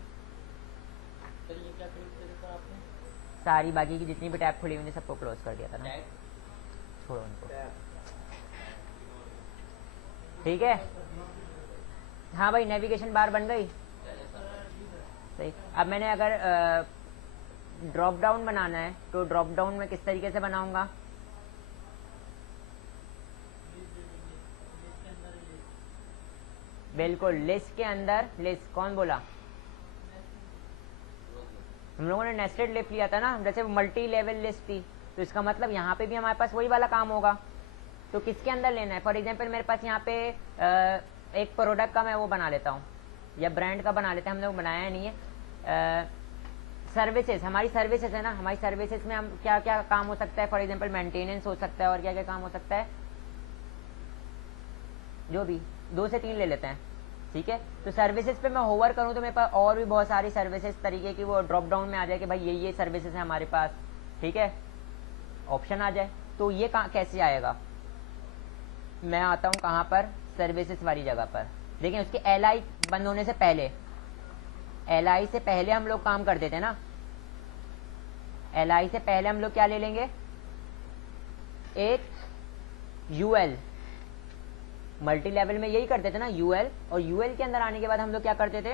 सारी बाकी की जितनी भी टैब खुली हुई थी सबको क्लोज कर दिया था ना, छोड़ो उनको, ठीक है। हाँ भाई, नेविगेशन बार बन गई, सही। अब मैंने अगर ड्रॉप डाउन बनाना है तो ड्रॉप डाउन में किस तरीके से बनाऊंगा, बिल्कुल लिस्ट के अंदर। लिस्ट कौन बोला, हम लोगों ने नेस्टेड लिस्ट लिया था ना, जैसे मल्टी लेवल लिस्ट थी, तो इसका मतलब यहाँ पे भी हमारे पास वही वाला काम होगा। तो किसके अंदर लेना है, फॉर एग्जांपल मेरे पास यहाँ पे एक प्रोडक्ट का मैं वो बना लेता हूँ या ब्रांड का बना लेते हैं, हमने वो बनाया नहीं है। सर्विसेज, हमारी सर्विसेज है ना, हमारी सर्विसेज में हम क्या क्या काम हो सकता है, फॉर एग्जांपल मेंटेनेंस हो सकता है, और क्या क्या काम हो सकता है, जो भी 2 से 3 ले लेते हैं, ठीक है। तो सर्विसेज पे मैं होवर करूँ तो मेरे पास और भी बहुत सारी सर्विसेज तरीके की वो ड्रॉप डाउन में आ जाए कि भाई ये सर्विसेज है हमारे पास, ठीक है, ऑप्शन आ जाए। तो ये कैसे आएगा, मैं आता हूँ कहाँ पर, सर्विसेज वाली जगह पर। देखिए उसके LI बंद होने से पहले, LI से पहले हम लोग काम करते थे ना, LI से पहले हम लोग क्या ले लेंगे, एक UL, मल्टी लेवल में यही करते थे ना, UL, और UL के अंदर आने के बाद हम लोग क्या करते थे,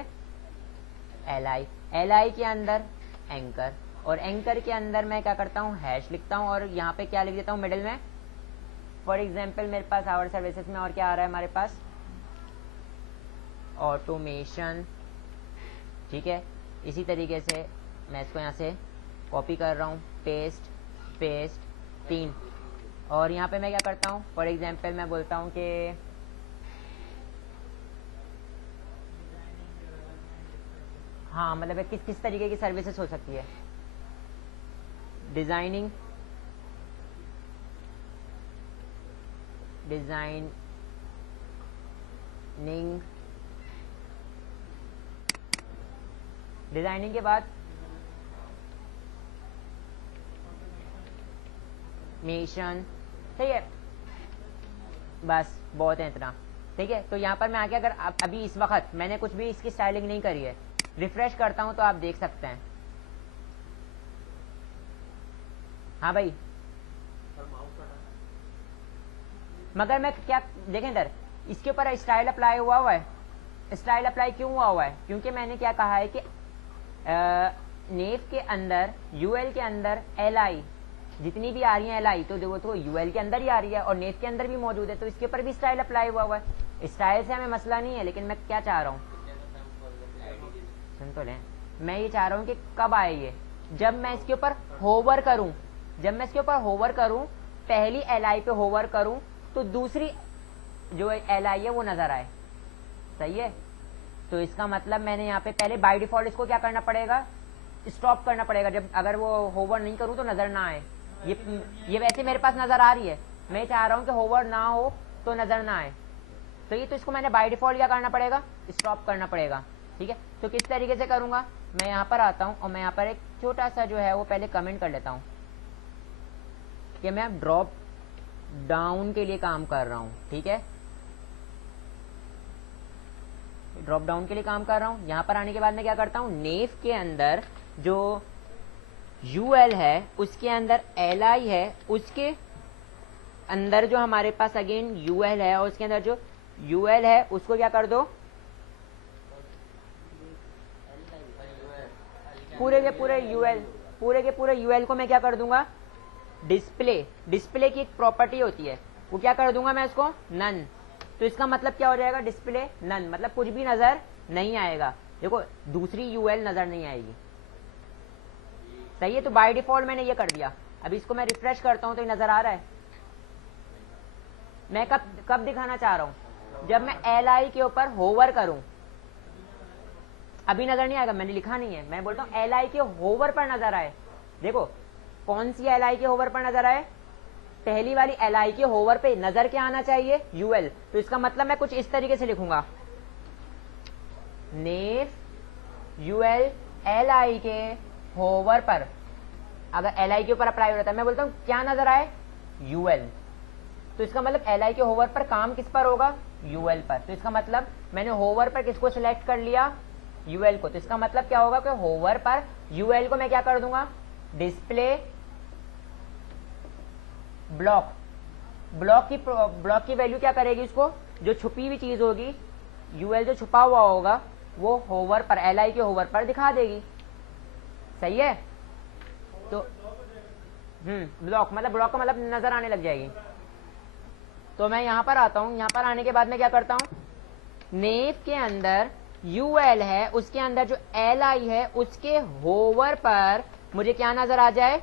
LI, LI के अंदर एंकर, और एंकर के अंदर मैं क्या करता हूँ, हैश लिखता हूँ, और यहाँ पे क्या लिख देता हूँ मिडिल में। फॉर एग्जाम्पल मेरे पास आवर सर्विसेज में और क्या आ रहा है हमारे पास, ऑटोमेशन, ठीक है। इसी तरीके से मैं इसको यहाँ से कॉपी कर रहा हूँ, पेस्ट पेस्ट 3, और यहाँ पे मैं क्या करता हूँ, फॉर एग्जाम्पल मैं बोलता हूँ कि हाँ, मतलब किस किस तरीके की सर्विसेज हो सकती है, डिजाइनिंग, डिजाइनिंग के बाद मेशन, सही है, बस बहुत है इतना, ठीक है। तो यहाँ पर मैं आके अगर अभी इस वक्त मैंने कुछ भी इसकी स्टाइलिंग नहीं करी है, रिफ्रेश करता हूँ तो आप देख सकते हैं। हाँ भाई, मगर मैं क्या देखें इधर, इसके ऊपर स्टाइल अप्लाई हुआ है। स्टाइल अप्लाई क्यों हुआ है, क्योंकि मैंने क्या कहा है कि नेव के अंदर, यूएल के अंदर LI जितनी भी आ रही है LI, तो देखो तो यूएल के अंदर ही आ रही है और नेव के अंदर भी मौजूद है, तो इसके ऊपर भी स्टाइल अप्लाई हुआ है। स्टाइल से हमें मसला नहीं है, लेकिन मैं क्या चाह रहा हूँ, सुन तो लें, मैं ये चाह रहा हूँ कि कब आए ये, जब मैं इसके ऊपर होवर करूं, जब मैं इसके ऊपर होवर करूं, पहली LI पे होवर करूं तो दूसरी जो LI है वो नजर आए, सही है। तो इसका मतलब मैंने यहाँ पे पहले बाय डिफॉल्ट इसको क्या करना पड़ेगा, स्टॉप करना पड़ेगा, जब अगर वो होवर नहीं करूं तो नजर ना आए। ये वैसे मेरे पास नजर आ रही है, मैं चाह रहा हूं कि होवर ना हो तो नजर ना आए, तो ये तो इसको मैंने बाय डिफॉल्ट क्या करना पड़ेगा, स्टॉप करना पड़ेगा, ठीक है। तो किस तरीके से करूंगा, मैं यहाँ पर आता हूँ और मैं यहाँ पर एक छोटा सा जो है वो पहले कमेंट कर लेता हूँ कि मैं ड्रॉप डाउन के लिए काम कर रहा हूँ, ठीक है, ड्रॉप डाउन के लिए काम कर रहा हूँ। यहाँ पर आने के बाद मैं क्या करता हूँ, नेव के अंदर जो UL है उसके अंदर LI है, उसके अंदर जो हमारे पास अगेन UL है, और उसके अंदर जो UL है उसको क्या कर दो, पूरे के पूरे UL को मैं क्या कर दूंगा, डिस्प्ले की एक प्रॉपर्टी होती है, वो क्या कर दूंगा मैं इसको, नन। तो इसका मतलब क्या हो जाएगा, डिस्प्ले नन, मतलब कुछ भी नजर नहीं आएगा। देखो दूसरी UL नजर नहीं आएगी, सही है, तो बाय डिफॉल्ट मैंने ये कर दिया। अभी इसको मैं रिफ्रेश करता हूं तो ये नजर आ रहा है। मैं कब दिखाना चाह रहा हूं, जब मैं LI के ऊपर होवर करूं। अभी नजर नहीं आएगा, मैंने लिखा नहीं है, मैं बोलता हूं LI के होवर पर नजर आए। देखो कौन सी LI के होवर पर नजर आए, पहली वाली LI के होवर पे नजर क्या आना चाहिए, UL। तो इसका मतलब मैं कुछ इस तरीके से लिखूंगा, नेव UL LI के होवर पर। अगर LI के ऊपर अप्लाई हो रहा था, मैं बोलता हूं क्या नजर आए, UL। तो इसका मतलब LI के होवर पर काम किस पर होगा, UL पर। तो इसका मतलब मैंने होवर पर किसको सिलेक्ट कर लिया, UL को। तो इसका मतलब क्या होगा कि होवर पर UL को मैं क्या कर दूंगा, डिस्प्ले ब्लॉक। ब्लॉक की वैल्यू क्या करेगी, इसको जो छुपी हुई चीज होगी, UL जो छुपा हुआ होगा वो होवर पर, LI के होवर पर दिखा देगी। सही है। तो ब्लॉक का मतलब नजर आने लग जाएगी। तो मैं यहां पर आता हूं, यहां पर आने के बाद मैं क्या करता हूं, नेव के अंदर UL है, उसके अंदर जो LI है उसके होवर पर मुझे क्या नजर आ जाए,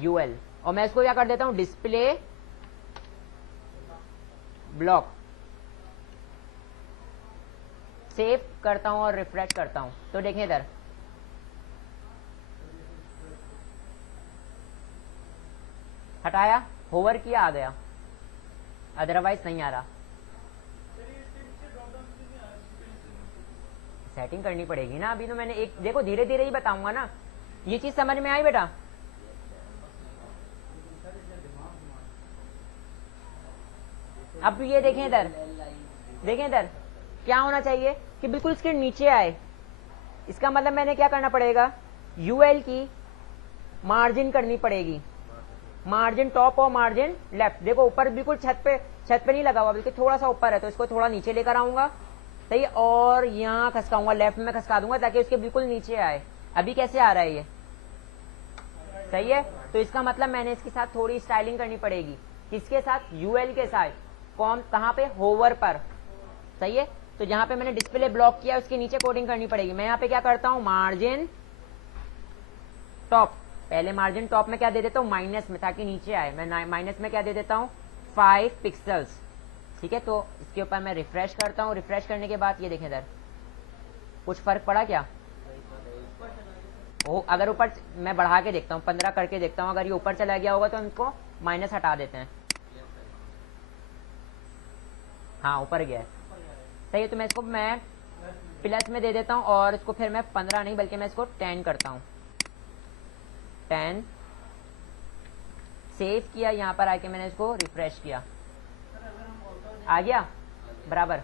UL। और मैं इसको क्या कर देता हूं, डिस्प्ले ब्लॉक। सेव करता हूं और रिफ्रेश करता हूं, तो देखें इधर हटाया, होवर किया, आ गया, अदरवाइज नहीं आ रहा। सेटिंग करनी पड़ेगी ना, अभी तो मैंने एक, देखो धीरे धीरे ही बताऊंगा ना। ये चीज समझ में आई बेटा, अब ये देखें इधर, देखें इधर क्या होना चाहिए कि बिल्कुल इसके नीचे आए। इसका मतलब मैंने क्या करना पड़ेगा, UL की मार्जिन करनी पड़ेगी, मार्जिन टॉप और मार्जिन लेफ्ट। देखो ऊपर बिल्कुल छत पे नहीं लगा हुआ, बल्कि थोड़ा सा ऊपर है, तो इसको थोड़ा नीचे लेकर आऊंगा, सही है, और यहाँ खसकाऊंगा, लेफ्ट में खसका दूंगा ताकि उसके बिल्कुल नीचे आए। अभी कैसे आ रहा है ये, सही है। तो इसका मतलब मैंने इसके साथ थोड़ी स्टाइलिंग करनी पड़ेगी, किसके साथ, UL के साथ। कौन, कहाँ पे, होवर पर, सही है। तो जहां पे मैंने डिस्प्ले ब्लॉक किया उसके नीचे कोडिंग करनी पड़ेगी। मैं यहाँ पे क्या करता हूँ, मार्जिन टॉप, पहले मार्जिन टॉप में क्या दे देता हूँ, माइनस में, ताकि नीचे आए। मैं माइनस में क्या दे देता हूँ, 5 पिक्सल्स, ठीक है। तो इसके ऊपर मैं रिफ्रेश करता हूँ, रिफ्रेश करने के बाद ये देखें इधर कुछ फर्क पड़ा क्या, ओ अगर ऊपर, मैं बढ़ा के देखता हूँ, 15 करके देखता हूँ, अगर ये ऊपर चला गया होगा तो इनको माइनस हटा देते हैं। हाँ ऊपर गया है, सही है। तो मैं इसको मैं प्लस में दे देता हूँ, और इसको फिर मैं 15 नहीं बल्कि मैं इसको 10 करता हूँ, 10। सेव किया, यहाँ पर आके मैंने इसको रिफ्रेश किया, आ गया बराबर।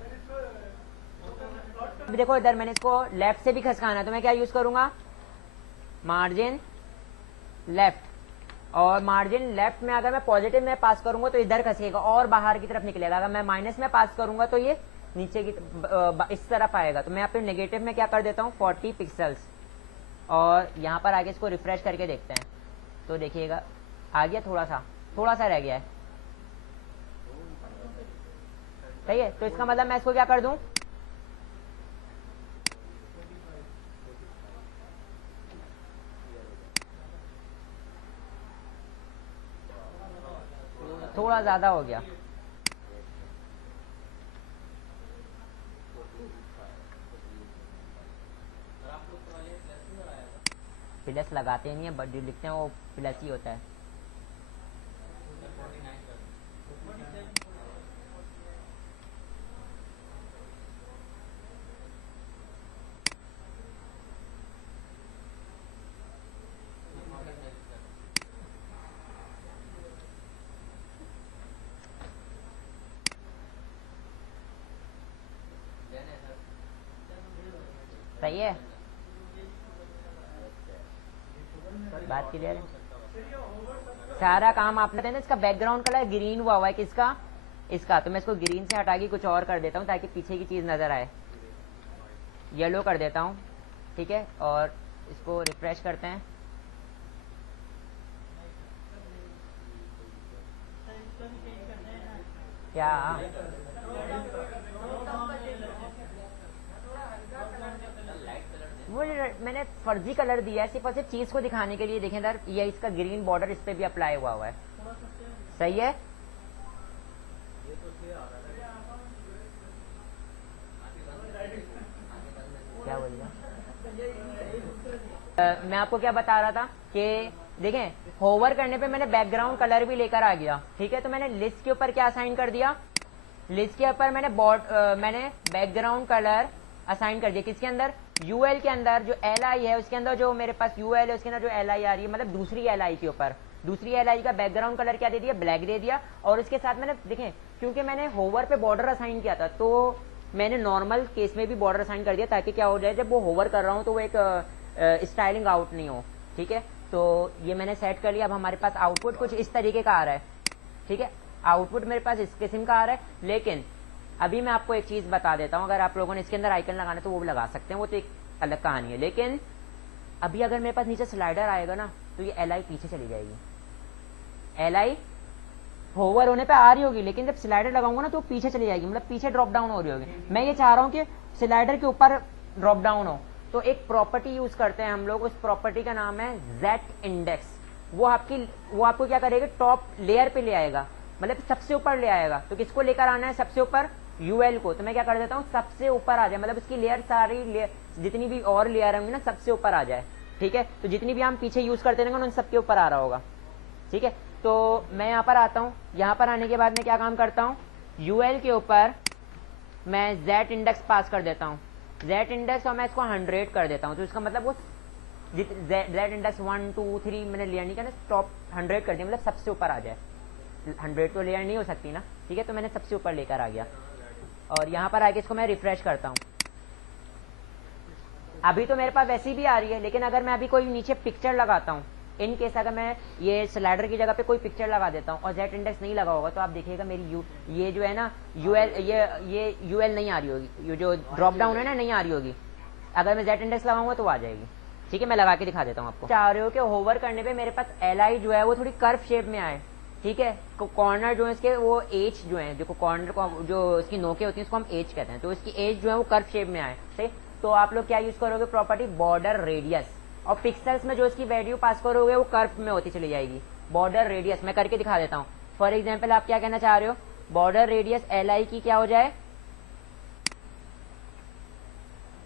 अब देखो इधर मैंने इसको लेफ्ट से भी खसकाना है, तो मैं क्या यूज करूंगा, मार्जिन लेफ्ट। और मार्जिन लेफ्ट में अगर मैं पॉजिटिव में पास करूंगा तो इधर खसेगा और बाहर की तरफ निकलेगा। अगर मैं माइनस में पास करूंगा तो ये नीचे की इस तरफ आएगा। तो मैं यहाँ पे नेगेटिव में क्या कर देता हूँ, 40 पिक्सल्स, और यहाँ पर आगे इसको रिफ्रेश करके देखते हैं, तो देखिएगा आ गया, थोड़ा सा रह गया है, सही है। तो इसका मतलब मैं इसको क्या कर दूं, थोड़ा ज्यादा हो गया, प्लस लगाते नहीं है, बट जो लिखते हैं वो प्लस ही होता है। सही है, बात क्लियर है। सारा काम आपने देना। इसका बैकग्राउंड कलर ग्रीन हुआ है, किसका, इसका। तो मैं इसको ग्रीन से हटा के कुछ और कर देता हूँ ताकि पीछे की चीज नजर आए, येलो कर देता हूँ, ठीक है। और इसको रिफ्रेश करते हैं, क्या वो मैंने मैंने फर्जी कलर दिया है सिर्फ और सिर्फ चीज को दिखाने के लिए। देखें इधर, ये इसका ग्रीन बॉर्डर इस पे भी अप्लाई हुआ है। सही है। क्या बोल रहा मैं आपको क्या बता रहा था कि देखें, होवर करने पे मैंने बैकग्राउंड कलर भी लेकर आ गया। ठीक है, तो मैंने लिस्ट के ऊपर क्या असाइन कर दिया, लिस्ट के ऊपर मैंने बैकग्राउंड कलर असाइन कर दिया। किसके अंदर, यूएल के अंदर। जो एल आई है उसके अंदर जो मेरे पास यूएल है उसके अंदर जो एल आई आ रही है, मतलब दूसरी एल आई के ऊपर, दूसरी एल आई का बैकग्राउंड कलर क्या दे दिया, ब्लैक दे दिया। और उसके साथ मैंने देखें, क्योंकि मैंने होवर पे बॉर्डर असाइन किया था, तो मैंने नॉर्मल केस में भी बॉर्डर असाइन कर दिया, ताकि क्या हो जाए, जब वो होवर कर रहा हूँ तो वो एक स्टाइलिंग आउट नहीं हो। ठीक है, तो ये मैंने सेट कर लिया। अब हमारे पास आउटपुट कुछ इस तरीके का आ रहा है। ठीक है, आउटपुट मेरे पास इस किस्म का आ रहा है। लेकिन अभी मैं आपको एक चीज बता देता हूँ, अगर आप लोगों ने इसके अंदर आइकन लगाना तो वो भी लगा सकते हैं, वो तो एक अलग कहानी है। लेकिन अभी अगर मेरे पास नीचे स्लाइडर आएगा ना, तो ये एल आई पीछे चली जाएगी। एल आई होवर होने पे आ रही होगी, लेकिन जब स्लाइडर लगाऊंगा ना तो पीछे चली जाएगी, मतलब पीछे ड्रॉप डाउन हो रही होगी। मैं ये चाह रहा हूँ कि स्लाइडर के ऊपर ड्रॉप डाउन हो, तो एक प्रॉपर्टी यूज करते हैं हम लोग। उस प्रॉपर्टी का नाम है जेट इंडेक्स। वो आपको क्या करेगा, टॉप लेयर पे ले आएगा, मतलब सबसे ऊपर ले आएगा। तो किसको लेकर आना है, सबसे ऊपर, यूएल को। तो मैं क्या कर देता हूँ, सबसे ऊपर आ जाए, मतलब उसकी लेयर सारी जितनी भी और लेयर होंगी ना, सबसे ऊपर आ जाए। ठीक है, तो जितनी भी हम पीछे यूज करते रहेंगे उन सबके ऊपर आ रहा होगा। ठीक है, तो मैं यहाँ पर आता हूँ। यहाँ पर आने के बाद मैं क्या काम करता हूँ, यूएल के ऊपर मैं जेट इंडेक्स पास कर देता हूँ, जेट इंडेक्स, और मैं इसको 100 कर देता हूँ। तो इसका मतलब वो जेट इंडेक्स 1 2 3 मैंने लेयर नहीं करना, टॉप 100 कर दिया, मतलब सबसे ऊपर आ जाए। 100 तो लेयर नहीं हो सकती ना। ठीक है, तो मैंने सबसे ऊपर लेकर आ गया, और यहाँ पर आके इसको मैं रिफ्रेश करता हूँ। अभी तो मेरे पास वैसी भी आ रही है, लेकिन अगर मैं अभी कोई नीचे पिक्चर लगाता हूँ, इन केस अगर मैं ये स्लाइडर की जगह पे कोई पिक्चर लगा देता हूँ और जेट इंडेक्स नहीं लगा होगा, तो आप देखिएगा मेरी ये जो है ना यूएल, ये यूएल नहीं आ रही होगी, ये जो ड्रॉप डाउन है ना, नहीं आ रही होगी। अगर मैं जेट इंडेक्स लगाऊंगा तो वो आ जाएगी। ठीक है, मैं लगा के दिखा देता हूँ आपको। चाह रहे हो कि होवर करने पे मेरे पास एल आई जो है वो थोड़ी कर्व शेप में आए। ठीक है, कॉर्नर जो है इसके, वो एज जो है, देखो कॉर्नर को जो इसकी नोकें होती हैं उसको हम एज कहते हैं, तो इसकी एज जो है वो कर्व शेप में आए। ठीक, तो आप लोग क्या यूज करोगे, प्रॉपर्टी बॉर्डर रेडियस, और पिक्सल्स में जो इसकी वैल्यू पास करोगे वो कर्व में होती चली जाएगी। बॉर्डर रेडियस मैं करके दिखा देता हूँ। फॉर एग्जाम्पल आप क्या कहना चाह रहे हो, बॉर्डर रेडियस एल आई की क्या हो जाए,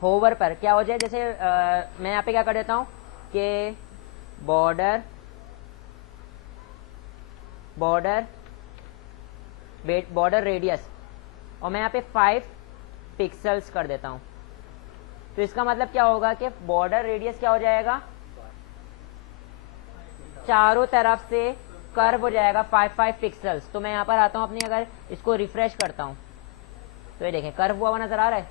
होवर पर क्या हो जाए, जैसे मैं यहाँ पे क्या कर देता हूँ कि बॉर्डर रेडियस, और मैं यहाँ पे 5 पिक्सल्स कर देता हूँ। तो इसका मतलब क्या होगा कि बॉर्डर रेडियस क्या हो जाएगा, चारों तरफ से कर्व हो जाएगा 5 पिक्सल्स। तो मैं यहाँ पर आता हूँ अपनी, अगर इसको रिफ्रेश करता हूँ तो ये देखें कर्व हुआ नजर आ रहा है।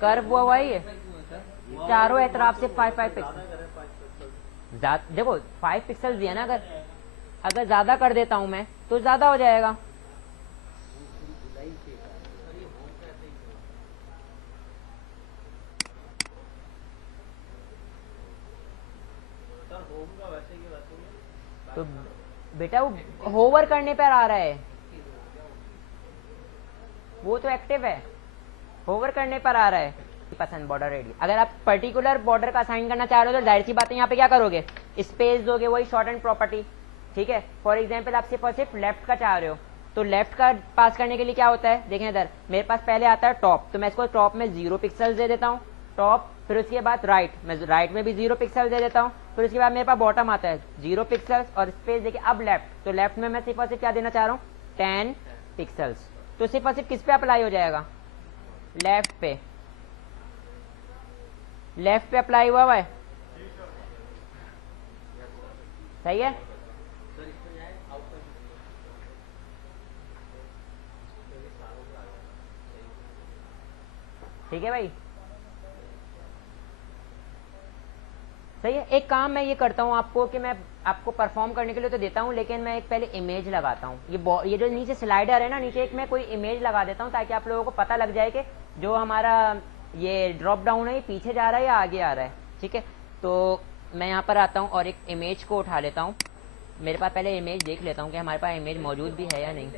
कर्व हुआ ही है, चारों एतराफ से 5 पिक्सल। देखो 5 पिक्सल दिया ना, अगर ज्यादा कर देता हूं मैं तो ज्यादा हो जाएगा। तो बेटा वो होवर करने पर आ रहा है, वो तो एक्टिव है, होवर करने पर आ रहा है। पसंद बॉर्डर रेडियस, अगर आप पर्टिकुलर बॉर्डर का असाइन करना चाह रहे हो तो जाहिर सी बात है यहाँ पे क्या करोगे, स्पेस दोगे, वही शॉर्ट एंड प्रॉपर्टी। ठीक है, फॉर एग्जाम्पल आप सिर्फ लेफ्ट का चाह रहे हो, तो लेफ्ट का पास करने के लिए क्या होता है, देखें इधर मेरे पास पहले आता है टॉप, तो मैं इसको टॉप में 0 पिक्सल दे देता हूँ, टॉप। फिर उसके बाद राइट, मैं राइट में भी 0 पिक्सल दे देता हूँ। फिर उसके बाद मेरे पास बॉटम आता है 0 पिक्सल्स, और स्पेस देखिए अब लेफ्ट, तो लेफ्ट में मैं सिर्फ और सिर्फ क्या देना चाह रहा हूँ, 10 पिक्सल्स। तो सिर्फ और सिर्फ किस पे अप्लाई हो जाएगा, लेफ्ट पे, लेफ्ट पे अप्लाई हुआ है। सही है, ठीक है भाई, सही है। एक काम मैं ये करता हूँ आपको कि मैं आपको परफॉर्म करने के लिए तो देता हूँ, लेकिन मैं एक पहले इमेज लगाता हूँ। ये जो नीचे स्लाइडर है ना, नीचे एक मैं कोई इमेज लगा देता हूँ, ताकि आप लोगों को पता लग जाए कि जो हमारा ये ड्रॉप डाउन है ये पीछे जा रहा है या आगे आ रहा है। ठीक है, तो मैं यहाँ पर आता हूँ और एक इमेज को उठा लेता हूँ। मेरे पास पहले इमेज देख लेता हूँ कि हमारे पास इमेज मौजूद भी है या नहीं।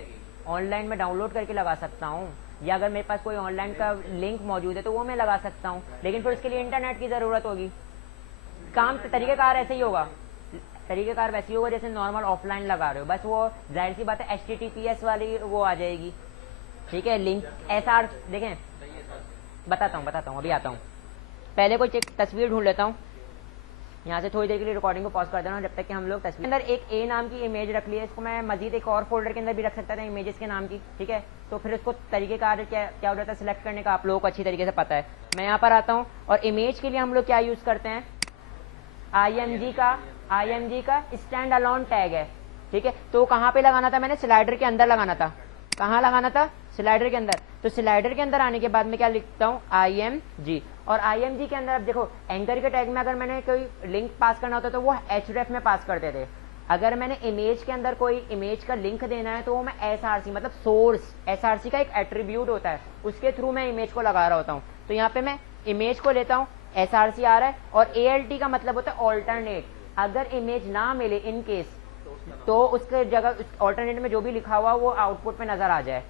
ऑनलाइन में डाउनलोड करके लगा सकता हूँ, या अगर मेरे पास कोई ऑनलाइन का लिंक मौजूद है तो वो मैं लगा सकता हूँ, लेकिन फिर उसके लिए इंटरनेट की ज़रूरत होगी। काम तरीक़ेकार ऐसे ही होगा, तरीक़ेकार वैसे ही होगा जैसे नॉर्मल ऑफलाइन लगा रहे हो, बस वो जाहिर सी बात है HTTPS वाली वो आ जाएगी, ठीक है। लिंक SR देखें, बताता हूँ अभी आता हूँ। पहले कोई तस्वीर ढूंढ लेता हूँ, यहाँ से थोड़ी देर के लिए रिकॉर्डिंग को पॉज कर देना जब तक कि हम लोग तस्वीर अंदर एक A नाम की इमेज रख ली है। इसको मैं मजीद एक और फोल्डर के अंदर भी रख सकता था इमेजेस के नाम की, ठीक है। तो फिर इसको तरीक़ेकार क्या हो जाता है सिलेक्ट करने का, आप लोगों को अच्छी तरीके से पता है। मैं यहाँ पर आता हूँ और इमेज के लिए हम लोग क्या यूज़ करते हैं, IMG का स्टैंड अलोन टैग है, ठीक है। तो कहाँ पे लगाना था मैंने, स्लाइडर के अंदर लगाना था। कहाँ लगाना था, स्लाइडर के अंदर। तो स्लाइडर के अंदर आने के बाद में क्या लिखता हूँ, IMG। और IMG के अंदर अब देखो एंकर के टैग में अगर मैंने कोई लिंक पास करना होता तो वो href में पास करते थे। अगर मैंने इमेज के अंदर कोई इमेज का लिंक देना है तो वो मैं SRC मतलब सोर्स, SRC का एक एट्रीब्यूट होता है, उसके थ्रू मैं इमेज को लगा रहा होता हूँ। तो यहाँ पे मैं इमेज को लेता हूँ, SRC आ रहा है, और ALT का मतलब होता है ऑल्टरनेट। अगर इमेज ना मिले इन केस तो उसके जगह ऑल्टरनेट में जो भी लिखा हुआ वो आउटपुट में नजर आ जाए,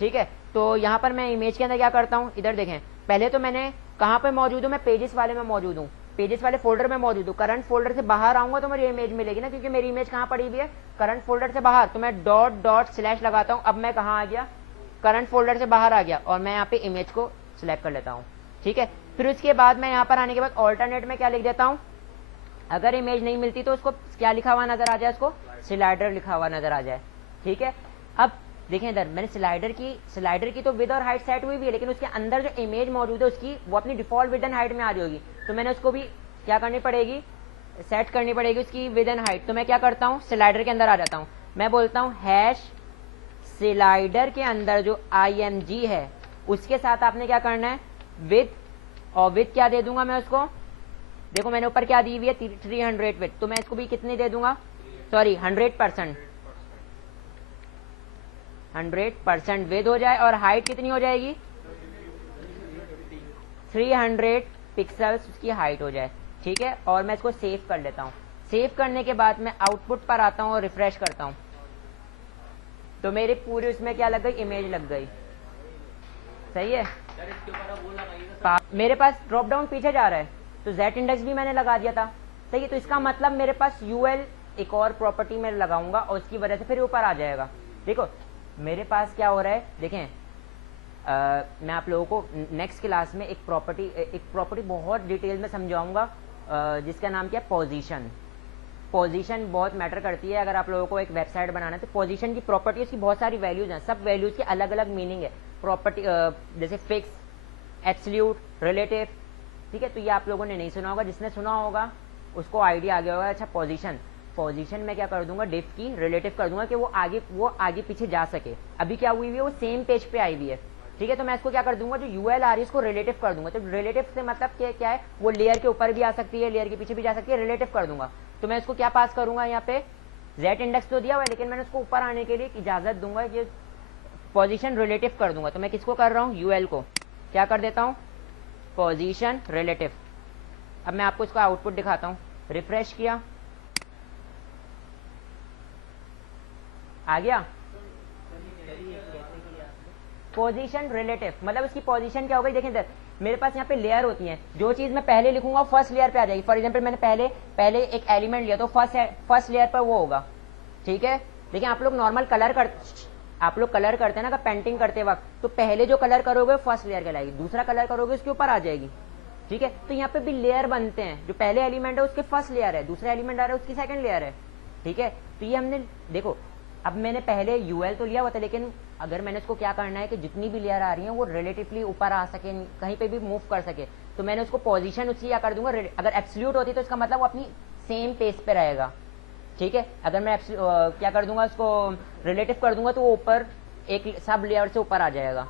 ठीक है। तो यहाँ पर मैं इमेज के अंदर क्या करता हूँ, इधर देखें, पहले तो मैंने कहाँ पे मौजूद हूँ, मैं पेजेस वाले में मौजूद हूँ, पेजेस वाले फोल्डर में मौजूद हूँ। करंट फोल्डर से बाहर आऊंगा तो मुझे इमेज मिलेगी ना, क्योंकि मेरी इमेज कहाँ पड़ी हुई है, करंट फोल्डर से बाहर। तो मैं डॉट / लगाता हूँ। अब मैं कहाँ आ गया, करंट फोल्डर से बाहर आ गया, और मैं यहाँ पे इमेज को सिलेक्ट कर लेता हूँ, ठीक है। फिर उसके बाद मैं यहाँ पर आने के बाद ऑल्टरनेट में क्या लिख देता हूँ, अगर इमेज नहीं मिलती तो उसको क्या लिखा हुआ नजर आ जाए, उसको स्लाइडर लिखा हुआ नजर आ जाए, ठीक है। अब देखें इधर मैंने स्लाइडर की तो विद और हाइट सेट हुई भी है, लेकिन उसके अंदर जो इमेज मौजूद है उसकी वो अपनी डिफॉल्ट विद एंड हाइट में आ रही होगी। तो मैंने उसको भी क्या करनी पड़ेगी, सेट करनी पड़ेगी उसकी विद एंड हाइट। तो मैं क्या करता हूँ, स्लाइडर के अंदर आ जाता हूँ, मैं बोलता हूँ स्लाइडर के अंदर जो IMG है उसके साथ आपने क्या करना है, विद, और विद क्या दे दूंगा मैं उसको, देखो मैंने ऊपर क्या दी हुई है 300 विद, तो मैं इसको भी कितनी दे दूंगा, सॉरी 100% विद हो जाए, और हाइट कितनी हो जाएगी 300 पिक्सल्स उसकी हाइट हो जाए, ठीक है। और मैं इसको सेव कर लेता हूँ। सेव करने के बाद मैं आउटपुट पर आता हूँ और रिफ्रेश करता हूँ, तो मेरे पूरे उसमें क्या लग गई, इमेज लग गई, सही है। मेरे पास ड्रॉप डाउन पीछे जा रहा है, तो Z इंडेक्स भी मैंने लगा दिया था, सही है। तो इसका मतलब मेरे पास UL एक और प्रॉपर्टी में लगाऊंगा और उसकी वजह से फिर ऊपर आ जाएगा। देखो मेरे पास क्या हो रहा है, देखें मैं आप लोगों को नेक्स्ट क्लास में एक प्रॉपर्टी बहुत डिटेल में समझाऊंगा, जिसका नाम क्या है, पोजीशन बहुत मैटर करती है। अगर आप लोगों को एक वेबसाइट बनाना है तो पोजीशन की प्रॉपर्टी, उसकी बहुत सारी वैल्यूज हैं, सब वैल्यूज के अलग अलग मीनिंग है। प्रॉपर्टी जैसे फिक्स, एब्सोल्यूट, रिलेटिव, ठीक है। तो ये आप लोगों ने नहीं सुना होगा, जिसने सुना होगा उसको आइडिया आ गया होगा। अच्छा पोजीशन में क्या कर दूंगा, डिफ की रिलेटिव कर दूंगा कि वो आगे पीछे जा सके। अभी क्या हुई है, वो सेम पेज पे आई हुई है, ठीक है। तो मैं इसको क्या कर दूंगा, जो UL आ रही है उसको रिलेटिव कर दूंगा। तो रिलेटिव से मतलब क्या है, वो लेयर के ऊपर भी आ सकती है, लेयर के पीछे भी जा सकती है, रिलेटिव कर दूंगा। तो मैं इसको क्या पास करूंगा, यहाँ पे Z इंडेक्स तो दिया हुआ है, लेकिन मैंने उसको ऊपर आने के लिए इजाजत दूंगा कि पोजीशन रिलेटिव कर दूंगा। तो मैं किसको कर रहा हूँ, UL को क्या कर देता हूँ, पोजीशन रिलेटिव। अब मैं आपको इसका आउटपुट दिखाता हूँ, रिफ्रेश किया, आ गया पोजीशन रिलेटिव, मतलब उसकी पोजीशन क्या हो गई। देखें इधर मेरे पास यहाँ पे लेयर होती हैं, जो चीज मैं पहले लिखूंगा फर्स्ट लेयर पे आ जाएगी। फॉर एग्जांपल मैंने पहले एक एलिमेंट लिया तो फर्स्ट लेयर पर वो होगा, ठीक है। लेकिन आप लोग नॉर्मल कलर करते हैं ना, पेंटिंग करते वक्त, तो पहले जो कलर करोगे फर्स्ट लेयर कहलाएगी, दूसरा कलर करोगे उसके ऊपर आ जाएगी, ठीक है। तो यहाँ पे भी लेयर बनते हैं, जो पहले एलिमेंट है उसके फर्स्ट लेयर है, दूसरा एलिमेंट आ रहा है उसकी सेकंड लेयर है, ठीक है। तो ये हमने देखो, अब मैंने पहले UL तो लिया हुआ था, लेकिन अगर मैंने उसको क्या करना है कि जितनी भी लेयर आ रही हैं वो रिलेटिवली ऊपर आ सके, कहीं पे भी मूव कर सके, तो मैंने उसको पोजीशन उसकी क्या कर दूंगा, अगर एब्सोल्यूट होती तो इसका मतलब वो अपनी सेम पेज पे रहेगा, ठीक है। अगर मैं क्या कर दूंगा, उसको रिलेटिव कर दूंगा तो वो ऊपर एक सब लेयर से ऊपर आ जाएगा,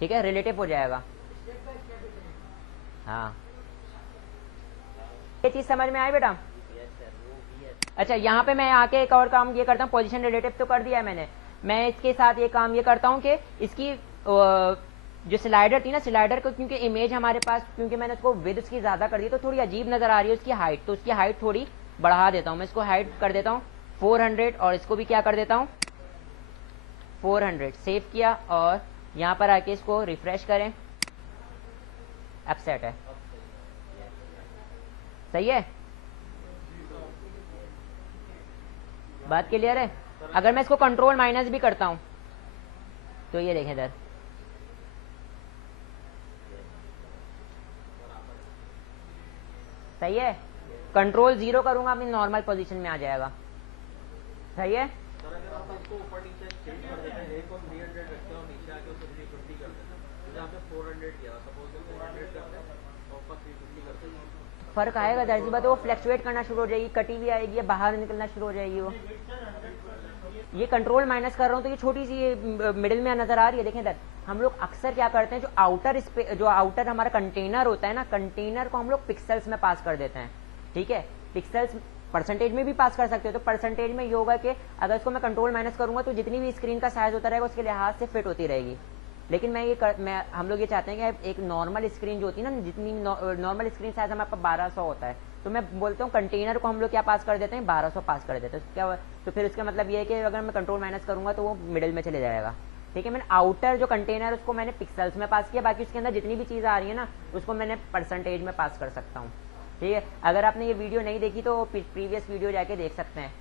ठीक है, रिलेटिव हो जाएगा। हाँ ये चीज समझ में आई बेटा। अच्छा यहाँ पे मैं आके एक और काम ये करता हूँ, पोजीशन रिलेटिव तो कर दिया है मैंने, मैं इसके साथ ये काम ये करता हूँ कि इसकी जो स्लाइडर थी ना, स्लाइडर को क्योंकि इमेज हमारे पास, क्योंकि मैंने उसको विड्थ उसकी ज्यादा कर दी तो थोड़ी अजीब नजर आ रही है उसकी हाइट, तो उसकी हाइट थोड़ी बढ़ा देता हूँ मैं, इसको हाइट कर देता हूँ 400 और इसको भी क्या कर देता हूँ 400 सेव किया और यहाँ पर आके इसको रिफ्रेश करें, अब सेट है। सही है, बात क्लियर है। अगर मैं इसको कंट्रोल माइनस भी करता हूं तो ये देखें इधर, सही है। कंट्रोल 0 करूंगा अपनी नॉर्मल पोजीशन में आ जाएगा। सही है, फर्क आएगा, जाहिर सी बात है। वो फ्लैक्चुएट करना शुरू हो जाएगी, कटी भी आएगी, बाहर निकलना शुरू हो जाएगी। वो ये कंट्रोल माइनस कर रहा हूँ तो ये छोटी सी मिडिल में नजर आ रही है। देखें इधर, हम लोग अक्सर क्या करते हैं, जो आउटर हमारा कंटेनर होता है ना, कंटेनर को हम लोग पिक्सल्स में पास कर देते हैं। ठीक है, पिक्सल्स परसेंटेज में भी पास कर सकते हो। तो परसेंटेज में ये होगा कि अगर इसको मैं कंट्रोल माइनस करूंगा तो जितनी भी स्क्रीन का साइज होता रहेगा उसके लिहाज से फिट होती रहेगी। लेकिन हम लोग ये चाहते हैं कि एक नॉर्मल स्क्रीन जो होती है ना, जितनी नॉर्मल स्क्रीन साइज हमारे पास 1200 होता है, तो मैं बोलता हूँ कंटेनर को हम लोग क्या पास कर देते हैं, 1200 पास कर देते हैं। तो क्या, तो फिर इसका मतलब ये है कि अगर मैं कंट्रोल माइनस करूंगा तो वो मिडिल में चले जाएगा। ठीक है, मैंने आउटर जो कंटेनर उसको मैंने पिक्सल्स में पास किया, बाकी उसके अंदर जितनी भी चीज़ आ रही है ना उसको मैंने परसेंटेज में पास कर सकता हूँ। ठीक है, अगर आपने ये वीडियो नहीं देखी तो प्रीवियस वीडियो जाके देख सकते हैं।